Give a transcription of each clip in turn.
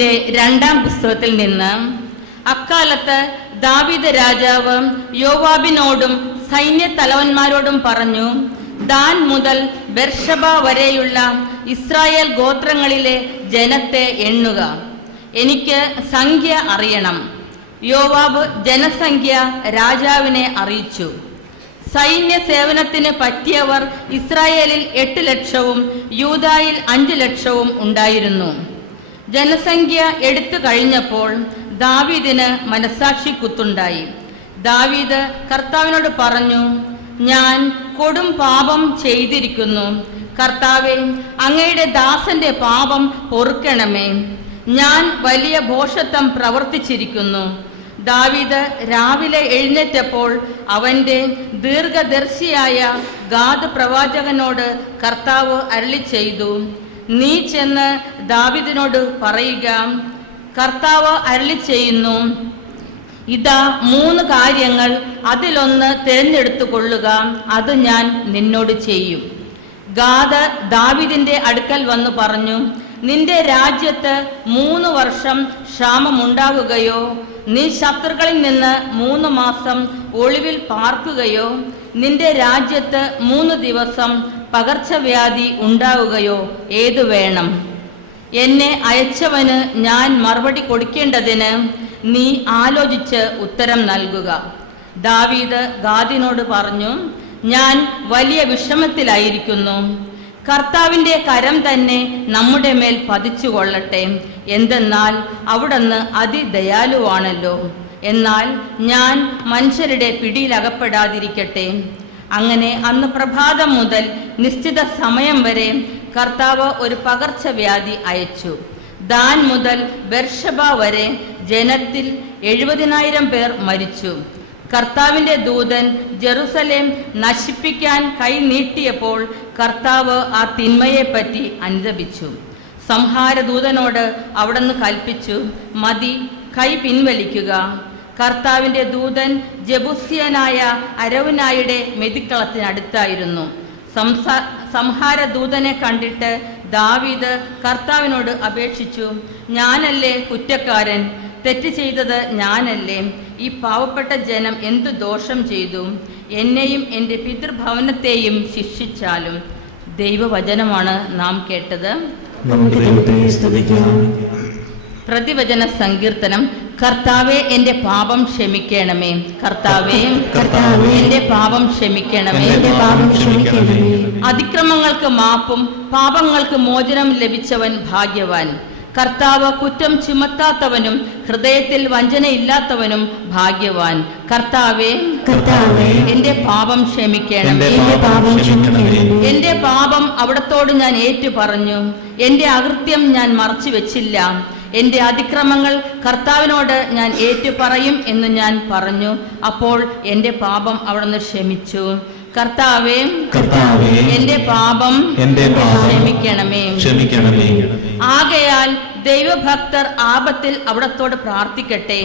സാമുവേലിന്റെ 2-ാം പുസ്തകത്തിൽ നിന്ന്. അക്കാലത്ത് ദാവീദ് രാജാവ് യോവാബിനോടും സൈന്യത്തലവന്മാരോടും പറഞ്ഞു, ദാൻ മുതൽ ബെർശബ വരെയുള്ള ഇസ്രായേൽ ഗോത്രങ്ങളിലെ ജനത്തെ എണ്ണുക, എനിക്ക് സംഖ്യ അറിയണം. യോവാബ് ജനസംഖ്യ രാജാവിനെ അറിയിച്ചു. സൈന്യ സേവനത്തിന് പറ്റിയവർ ഇസ്രായേലിൽ 8 ലക്ഷവും യൂദായിൽ 5 ലക്ഷവും ഉണ്ടായിരുന്നു. ജനസംഖ്യ എടുത്തു കഴിഞ്ഞപ്പോൾ ദാവീദിന് മനസ്സാക്ഷി കുത്തുണ്ടായി. ദാവീദ് കർത്താവിനോട് പറഞ്ഞു, ഞാൻ കൊടും പാപം ചെയ്തിരിക്കുന്നു. കർത്താവേ, അങ്ങയുടെ ദാസന്റെ പാപം പൊറുക്കണമേ. ഞാൻ വലിയ ഭോഷത്വം പ്രവർത്തിച്ചിരിക്കുന്നു. ദാവീദ് രാവിലെ എഴുന്നേറ്റപ്പോൾ അവന്റെ ദീർഘദർശിയായ ഗാദ് പ്രവാചകനോട് കർത്താവ് അരുളി ചെയ്തു, നീ ചെന്ന് ദാവീദിനോട് പറയുക, കർത്താവ് അരുളി ചെയ്യുന്നു, ഇതാ 3 കാര്യങ്ങൾ, അതിലൊന്ന് തിരഞ്ഞെടുത്തു കൊള്ളുക, അത് ഞാൻ നിന്നോട് ചെയ്യും. ഗാദ് ദാവീദിന്റെ അടുക്കൽ വന്നു പറഞ്ഞു, നിന്റെ രാജ്യത്ത് 3 വർഷം ക്ഷാമമുണ്ടാകുകയോ, നീ ശത്രുക്കളിൽ നിന്ന് 3 മാസം ഒളിവിൽ പാർക്കുകയോ, നിന്റെ രാജ്യത്ത് 3 ദിവസം പകർച്ചവ്യാധി ഉണ്ടാവുകയോ ഏതു വേണം? എന്നെ അയച്ചവന് ഞാൻ മറുപടി കൊടുക്കേണ്ടതിന് നീ ആലോചിച്ച് ഉത്തരം നൽകുക. ദാവീദ് ഗാദിനോട് പറഞ്ഞു, ഞാൻ വലിയ വിഷമത്തിലായിരിക്കുന്നു. കർത്താവിൻ്റെ കരം തന്നെ നമ്മുടെ മേൽ പതിച്ചു കൊള്ളട്ടെ. എന്തെന്നാൽ അവിടുന്ന് അതിദയാലുവാണല്ലോ. എന്നാൽ ഞാൻ മനുഷ്യരുടെ പിടിയിലകപ്പെടാതിരിക്കട്ടെ. അങ്ങനെ അന്ന് പ്രഭാതം മുതൽ നിശ്ചിത സമയം വരെ കർത്താവ് ഒരു പകർച്ചവ്യാധി അയച്ചു. ദാൻ മുതൽ ബെർശബ വരെ ജനത്തിൽ 70,000 പേർ മരിച്ചു. കർത്താവിൻ്റെ ദൂതൻ ജെറുസലേം നശിപ്പിക്കാൻ കൈ നീട്ടിയപ്പോൾ കർത്താവ് ആ തിന്മയെപ്പറ്റി അനുതപിച്ചു. സംഹാരദൂതനോട് അവിടുന്ന് കൽപ്പിച്ചു, മതി, കൈ പിൻവലിക്കുക. കർത്താവിൻ്റെ ദൂതൻ ജബൂസ്യനായ അരൗനായുടെ മെതിക്കളത്തിനടുത്തായിരുന്നു. സംഹാരദൂതനെ കണ്ടിട്ട് ദാവീദ് കർത്താവിനോട് അപേക്ഷിച്ചു, ഞാനല്ലേ കുറ്റക്കാരൻ? തെറ്റ് ചെയ്തത് ഞാനല്ലേ? ഈ പാവപ്പെട്ട ജനം എന്തു ദോഷം ചെയ്തു? എന്നെയും എൻ്റെ പിതൃഭവനത്തെയും ശിക്ഷിച്ചാലും. ദൈവവചനമാണ് നാം കേട്ടത്. പ്രതിവചന സങ്കീർത്തനം. കർത്താവേ, എൻ്റെ പാപം ക്ഷമിക്കണമേ. കർത്താവേ, എൻ്റെ പാപം ക്ഷമിക്കണമേ. അതിക്രമങ്ങൾക്ക് മാപ്പും പാപങ്ങൾക്ക് മോചനം ലഭിച്ചവൻ ഭാഗ്യവാൻ. കർത്താവ് കുറ്റം ചുമത്താത്തവനും ഹൃദയത്തിൽ വഞ്ചനയില്ലാത്തവനും ഭാഗ്യവാൻ. കർത്താവേ, എൻ്റെ പാപം ക്ഷമിക്കണമേ. എൻ്റെ പാപം അവിടത്തോട് ഞാൻ ഏറ്റു പറഞ്ഞു. എൻ്റെ അകൃത്യം ഞാൻ മറച്ചു വെച്ചില്ല. എൻ്റെ അതിക്രമങ്ങൾ കർത്താവിനോട് ഞാൻ ഏറ്റു പറയും എന്ന് ഞാൻ പറഞ്ഞു. അപ്പോൾ എൻ്റെ പാപം അവിടുന്ന് ക്ഷമിച്ചു. കർത്താവേ, എൻ്റെ പാപം ക്ഷമിക്കണമേ. ആകയാൽ ദൈവഭക്തർ ആപത്തിൽ അവിടത്തോട് പ്രാർത്ഥിക്കട്ടെ.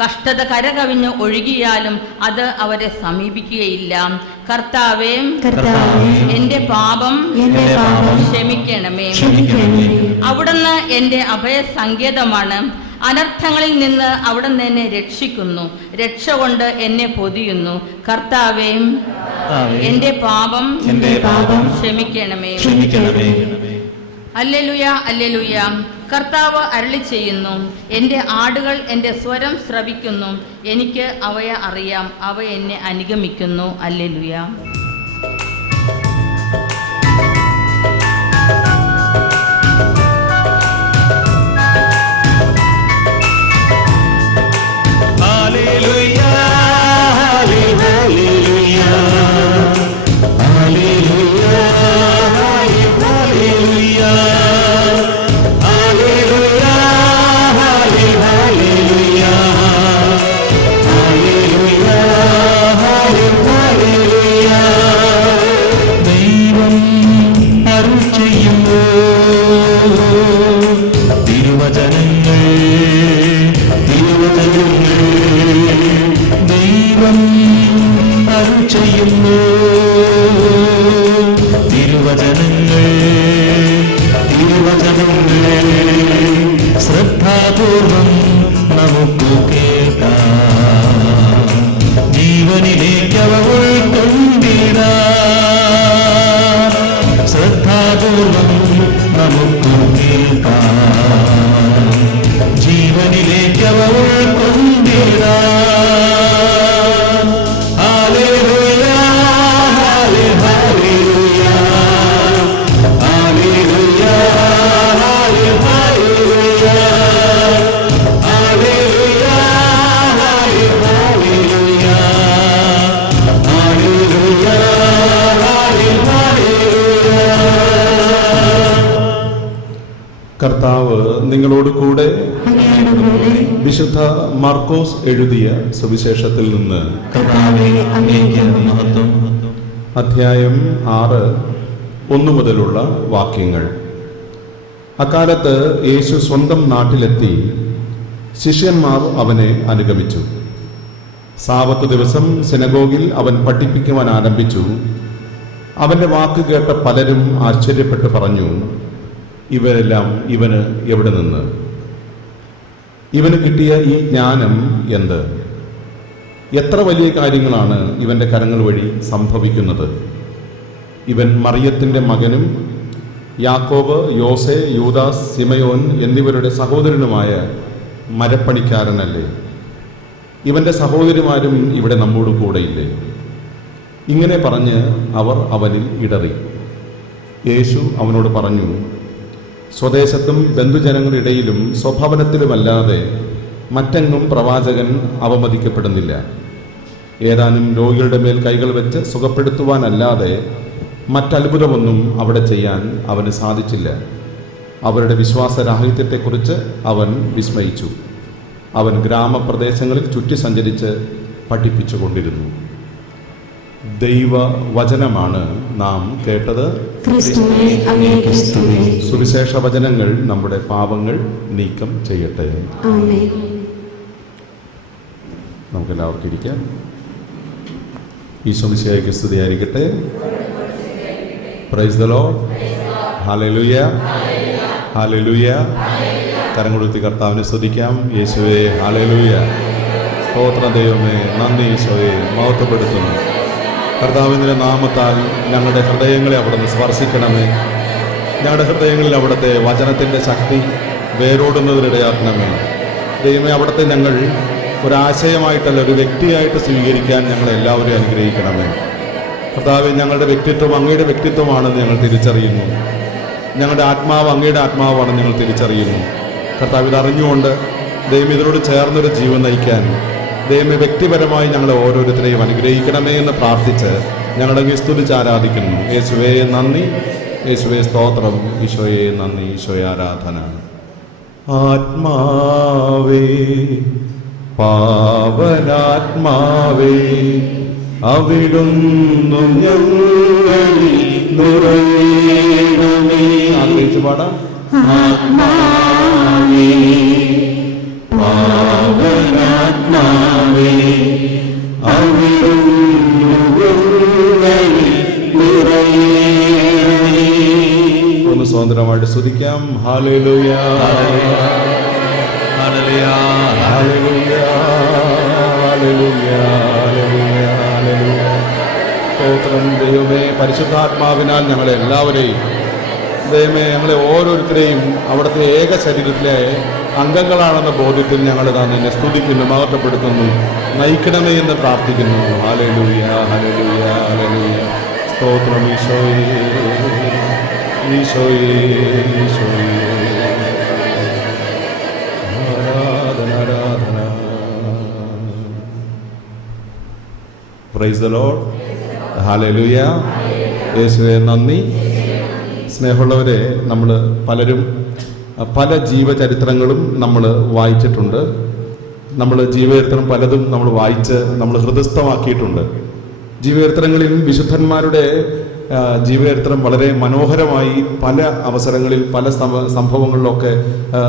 കഷ്ടത കരകവിഞ്ഞ് ഒഴുകിയാലും അത് അവരെ സമീപിക്കുകയില്ല. കർത്താവേ, എൻ്റെ പാപം ക്ഷമിക്കണമേ. അവിടുന്ന് എൻ്റെ അഭയസങ്കേതമാണ്. അനർത്ഥങ്ങളിൽ നിന്ന് അവിടുന്ന് എന്നെ രക്ഷിക്കുന്നു. രക്ഷ കൊണ്ട് എന്നെ പൊതിയുന്നു. കർത്താവേ, എൻ്റെ പാപം ക്ഷമിക്കണമേ. Hallelujah, hallelujah. കർത്താവ് അരുളി ചെയ്യുന്നു, എൻ്റെ ആടുകൾ എൻ്റെ സ്വരം ശ്രവിക്കുന്നു. എനിക്ക് അവയെ അറിയാം, അവ എന്നെ അനുഗമിക്കുന്നു. ഹല്ലേലൂയ. തിരുവചനങ്ങൾ ശ്രദ്ധ ശ്രദ്ധാപൂർവം നമുക്ക് കേൾക്കാം, ജീവനിലേക്കവ ഉൾക്കൊണ്ടിടാം. ശ്രദ്ധാപൂർവം നമുക്ക് കേൾക്കാം, ജീവനിലേക്കവ ഉൾക്കൊണ്ടിടാം. Hallelujah, hallelujah, hallelujah, hallelujah, hallelujah, hallelujah, hallelujah, hallelujah. കർത്താവ് നിങ്ങളോട് കൂടെ. വിശുദ്ധ മാർക്കോസ് എഴുതിയ സുവിശേഷത്തിൽ നിന്ന് കർത്താവേ, അങ്ങേക്ക് മഹത്വം. അധ്യായം 6 1 മുതലുള്ള വാക്യങ്ങൾ. അക്കാലത്ത് യേശു സ്വന്തം നാട്ടിലെത്തി. ശിഷ്യന്മാർ അവനെ അനുഗമിച്ചു. സാബത്ത് ദിവസം സിനഗോഗിൽ അവൻ പഠിപ്പിക്കുവാൻ ആരംഭിച്ചു. അവൻ്റെ വാക്ക് കേട്ട പലരും ആശ്ചര്യപ്പെട്ട് പറഞ്ഞു, ഇവരെല്ലാം ഇവന് എവിടെ നിന്ന്? ഇവന് കിട്ടിയ ഈ ജ്ഞാനം എന്ത്? എത്ര വലിയ കാര്യങ്ങളാണ് ഇവൻ്റെ കരങ്ങൾ വഴി സംഭവിക്കുന്നത്. ഇവൻ മറിയത്തിൻ്റെ മകനും യാക്കോബ്, യോസെ, യൂദാസ്, സിമയോൻ എന്നിവരുടെ സഹോദരനുമായ മരപ്പണിക്കാരനല്ലേ? ഇവൻ്റെ സഹോദരിമാരും ഇവിടെ നമ്മോട് കൂടെയില്ലേ? ഇങ്ങനെ പറഞ്ഞ് അവർ അവനിൽ ഇടറി. യേശു അവനോട് പറഞ്ഞു, സ്വദേശത്തും ബന്ധുജനങ്ങളുടെ ഇടയിലും സ്വഭവനത്തിലുമല്ലാതെ മറ്റെങ്ങും പ്രവാചകൻ അവമതിക്കപ്പെടുന്നില്ല. ഏതാനും രോഗികളുടെ മേൽ കൈകൾ വെച്ച് സുഖപ്പെടുത്തുവാനല്ലാതെ മറ്റത്ഭുതമൊന്നും അവിടെ ചെയ്യാൻ അവന് സാധിച്ചില്ല. അവരുടെ വിശ്വാസരാഹിത്യത്തെക്കുറിച്ച് അവൻ വിസ്മയിച്ചു. അവൻ ഗ്രാമപ്രദേശങ്ങളിൽ ചുറ്റി സഞ്ചരിച്ച് പഠിപ്പിച്ചു കൊണ്ടിരുന്നു. ദൈവവചനമാണ് നാം കേട്ടത്. സുവിശേഷ വചനങ്ങൾ നമ്മുടെ പാപങ്ങൾ നീക്കം ചെയ്യട്ടെ. നമുക്കെല്ലാവർക്കും ഇരിക്കാം. ഈശോമിശിഹായ്ക്ക് സ്തുതിയായിരിക്കട്ടെ. Price the Lord. Hallelujah, hallelujah. കരങ്ങൾ ഉയർത്തി കർത്താവിനെ സ്തുതിക്കാം. യേശുവേ ഹല്ലേലൂയ. സ്തോത്രം ദൈവമേ, നന്ദി ഈശോയെ, മഹത്വപ്പെടുത്തുന്നു. കർത്താവിൻ്റെ നാമത്താൽ ഞങ്ങളുടെ ഹൃദയങ്ങളെ അവിടുന്ന് സ്പർശിക്കണമേ. ഞങ്ങളുടെ ഹൃദയങ്ങളിൽ അവിടുത്തെ വചനത്തിൻ്റെ ശക്തി വേരോടുന്നതിനിടയാക്കണമേ. ദൈവമേ, അവിടുത്തെ ഞങ്ങൾ ഒരാശയമായിട്ടല്ല ഒരു വ്യക്തിയായിട്ട് സ്വീകരിക്കാൻ ഞങ്ങളെല്ലാവരെയും അനുഗ്രഹിക്കണമേ. കർത്താവേ, ഞങ്ങളുടെ വ്യക്തിത്വം അങ്ങയുടെ വ്യക്തിത്വമാണെന്ന് ഞങ്ങൾ തിരിച്ചറിയുന്നു. ഞങ്ങളുടെ ആത്മാവ് അങ്ങയുടെ ആത്മാവാണെന്ന് ഞങ്ങൾ തിരിച്ചറിയുന്നു. കർത്താവ്, ഇതറിഞ്ഞുകൊണ്ട് ദൈവം ഇതിനോട് ചേർന്നൊരു ജീവൻ നയിക്കാൻ ദൈവമേ വ്യക്തിപരമായി ഞങ്ങളെ ഓരോരുത്തരെയും അനുഗ്രഹിക്കണമേ എന്ന് പ്രാർത്ഥിച്ച് ഞങ്ങളങ്ങ് സ്തുതിച്ച് ആരാധിക്കുന്നു. യേശുവേ നന്ദി, യേശുവേ സ്തോത്രം, ഈശോയെ നന്ദി, ഈശോയെ ആരാധന. ആത്മാവേ, പാവനാത്മാവേ, അവിടുന്നു ഞങ്ങളിൽ നിറയണമേ. ആഗ്രഹിച്ച് പാടാം. ആത്മാവേ, പാവനാത്മാവേ, അവിടുന്നു ഞങ്ങളിൽ നിറയണമേ. ഒന്ന് സ്വതന്ത്രമായിട്ട് സ്തുതിക്കാം. Hallelujah, hallelujah, hallelujah, hallelujah, hallelujah. സ്തോത്രം ദൈവമേ. പരിശുദ്ധാത്മാവിനാൽ ഞങ്ങളെല്ലാവരെയും ദൈവമേ, ഞങ്ങളെ ഓരോരുത്തരെയും അവിടുത്തെ ഏക ശരീരത്തിലെ അംഗങ്ങളാണെന്ന ബോധ്യത്തിൽ ഞങ്ങൾ നിന്നെ സ്തുതിക്കുന്നു, മഹത്വപ്പെടുത്തുന്നു. നയിക്കണമേ എന്ന് പ്രാർത്ഥിക്കുന്നു. Hallelujah, hallelujah, hallelujah. സ്തോത്രം ഈശോയേ, ഈശോയേ, ഈശോയേ. ആരാധന, ആരാധന. Price the Lord. ഹല്ലേലൂയ. യേശുവേ നന്ദി. സ്നേഹമുള്ളവരെ, നമ്മൾ പലരും പല ജീവചരിത്രങ്ങളും നമ്മൾ വായിച്ചിട്ടുണ്ട്. നമ്മൾ ജീവചരിത്രം പലതും നമ്മൾ വായിച്ച് നമ്മൾ ഹൃദയസ്ഥമാക്കിയിട്ടുണ്ട്. ജീവചരിത്രങ്ങളിൽ വിശുദ്ധന്മാരുടെ ജീവചരിത്രം വളരെ മനോഹരമായി പല അവസരങ്ങളിൽ പല സംഭവങ്ങളിലൊക്കെ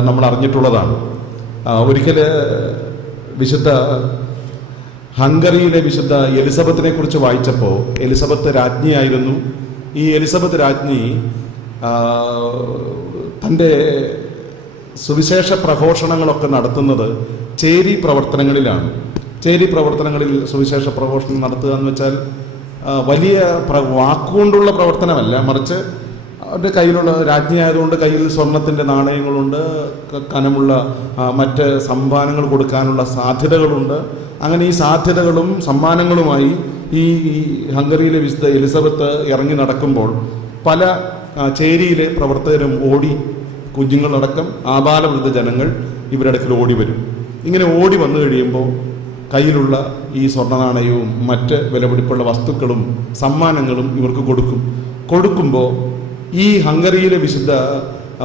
നമ്മൾ അറിഞ്ഞിട്ടുള്ളതാണ്. ഒരിക്കൽ വിശുദ്ധ ഹംഗറിയിലെ വിശുദ്ധ എലിസബത്തിനെ കുറിച്ച് വായിച്ചപ്പോൾ, എലിസബത്ത് രാജ്ഞിയായിരുന്നു. ഈ എലിസബത്ത് രാജ്ഞി തൻ്റെ സുവിശേഷ പ്രഘോഷണങ്ങളൊക്കെ നടത്തുന്നത് ചേരി പ്രവർത്തനങ്ങളിലാണ്. ചേരി പ്രവർത്തനങ്ങളിൽ സുവിശേഷ പ്രഘോഷണം നടത്തുക എന്ന് വെച്ചാൽ വലിയ വാക്കുകൊണ്ടുള്ള പ്രവർത്തനമല്ല, മറിച്ച് അവരുടെ കയ്യിലുള്ള രാജ്ഞിയായതുകൊണ്ട് കയ്യിൽ സ്വർണത്തിൻ്റെ നാണയങ്ങളുണ്ട്, കനമുള്ള മറ്റ് സമ്മാനങ്ങൾ കൊടുക്കാനുള്ള സാധ്യതകളുണ്ട്. അങ്ങനെ ഈ സാധ്യതകളും സമ്മാനങ്ങളുമായി ഈ ഹംഗറിയിലെ വിശുദ്ധ എലിസബത്ത് ഇറങ്ങി നടക്കുമ്പോൾ പല ചേരിയിലെ പ്രവർത്തകരും ഓടി, കുഞ്ഞുങ്ങളടക്കം ആബാലവൃദ്ധ ജനങ്ങൾ ഇവരുടെ അടുക്കൽ ഓടി വരും. ഇങ്ങനെ ഓടി വന്നു കഴിയുമ്പോൾ കയ്യിലുള്ള ഈ സ്വർണ്ണനാണയവും മറ്റ് വിലപിടിപ്പുള്ള വസ്തുക്കളും സമ്മാനങ്ങളും ഇവർക്ക് കൊടുക്കുമ്പോൾ ഈ ഹംഗറിയിലെ വിശുദ്ധ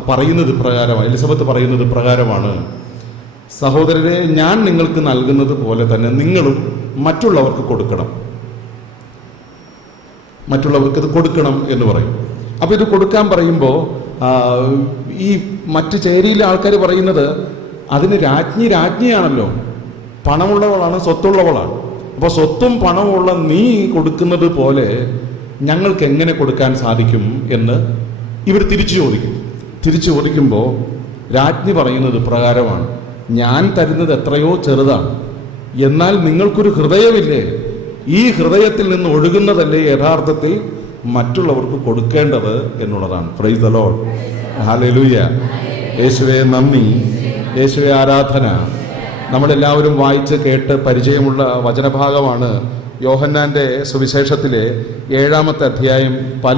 പറയുന്നത് പ്രകാരമാണ്, എലിസബത്ത് പറയുന്നത് പ്രകാരമാണ്, സഹോദരരെ, ഞാൻ നിങ്ങൾക്ക് നൽകുന്നത് പോലെ തന്നെ നിങ്ങളും മറ്റുള്ളവർക്ക് കൊടുക്കണം, മറ്റുള്ളവർക്ക് ഇത് കൊടുക്കണം എന്ന് പറയും. അപ്പോൾ ഇത് കൊടുക്കാൻ പറയുമ്പോൾ ഈ മറ്റ് ചേരിയിലെ ആൾക്കാർ പറയുന്നത്, അതിന് രാജ്ഞിയാണല്ലോ, പണമുള്ളവളാണ്, സ്വത്തുള്ളവളാണ്. അപ്പോൾ സ്വത്തും പണമുള്ള നീ കൊടുക്കുന്നത് പോലെ ഞങ്ങൾക്ക് എങ്ങനെ കൊടുക്കാൻ സാധിക്കും എന്ന് ഇവർ തിരിച്ചു ചോദിക്കുമ്പോൾ രാജ്ഞി പറയുന്നത് പ്രകാരമാണ്, ഞാൻ തരുന്നത് എത്രയോ ചെറുതാണ്, എന്നാൽ നിങ്ങൾക്കൊരു ഹൃദയമില്ലേ, ഈ ഹൃദയത്തിൽ നിന്ന് ഒഴുകുന്നതല്ലേ യഥാർത്ഥത്തിൽ മറ്റുള്ളവർക്ക് കൊടുക്കേണ്ടത് എന്നുള്ളതാണ്. Price the Lord, hallelujah. യേശുവേ നന്ദി, യേശുവേ ആരാധന. നമ്മളെല്ലാവരും വായിച്ച് കേട്ട് പരിചയമുള്ള വചനഭാഗമാണ് യോഹന്നാൻ്റെ സുവിശേഷത്തിലെ 7-ാമത്തെ അധ്യായം. പല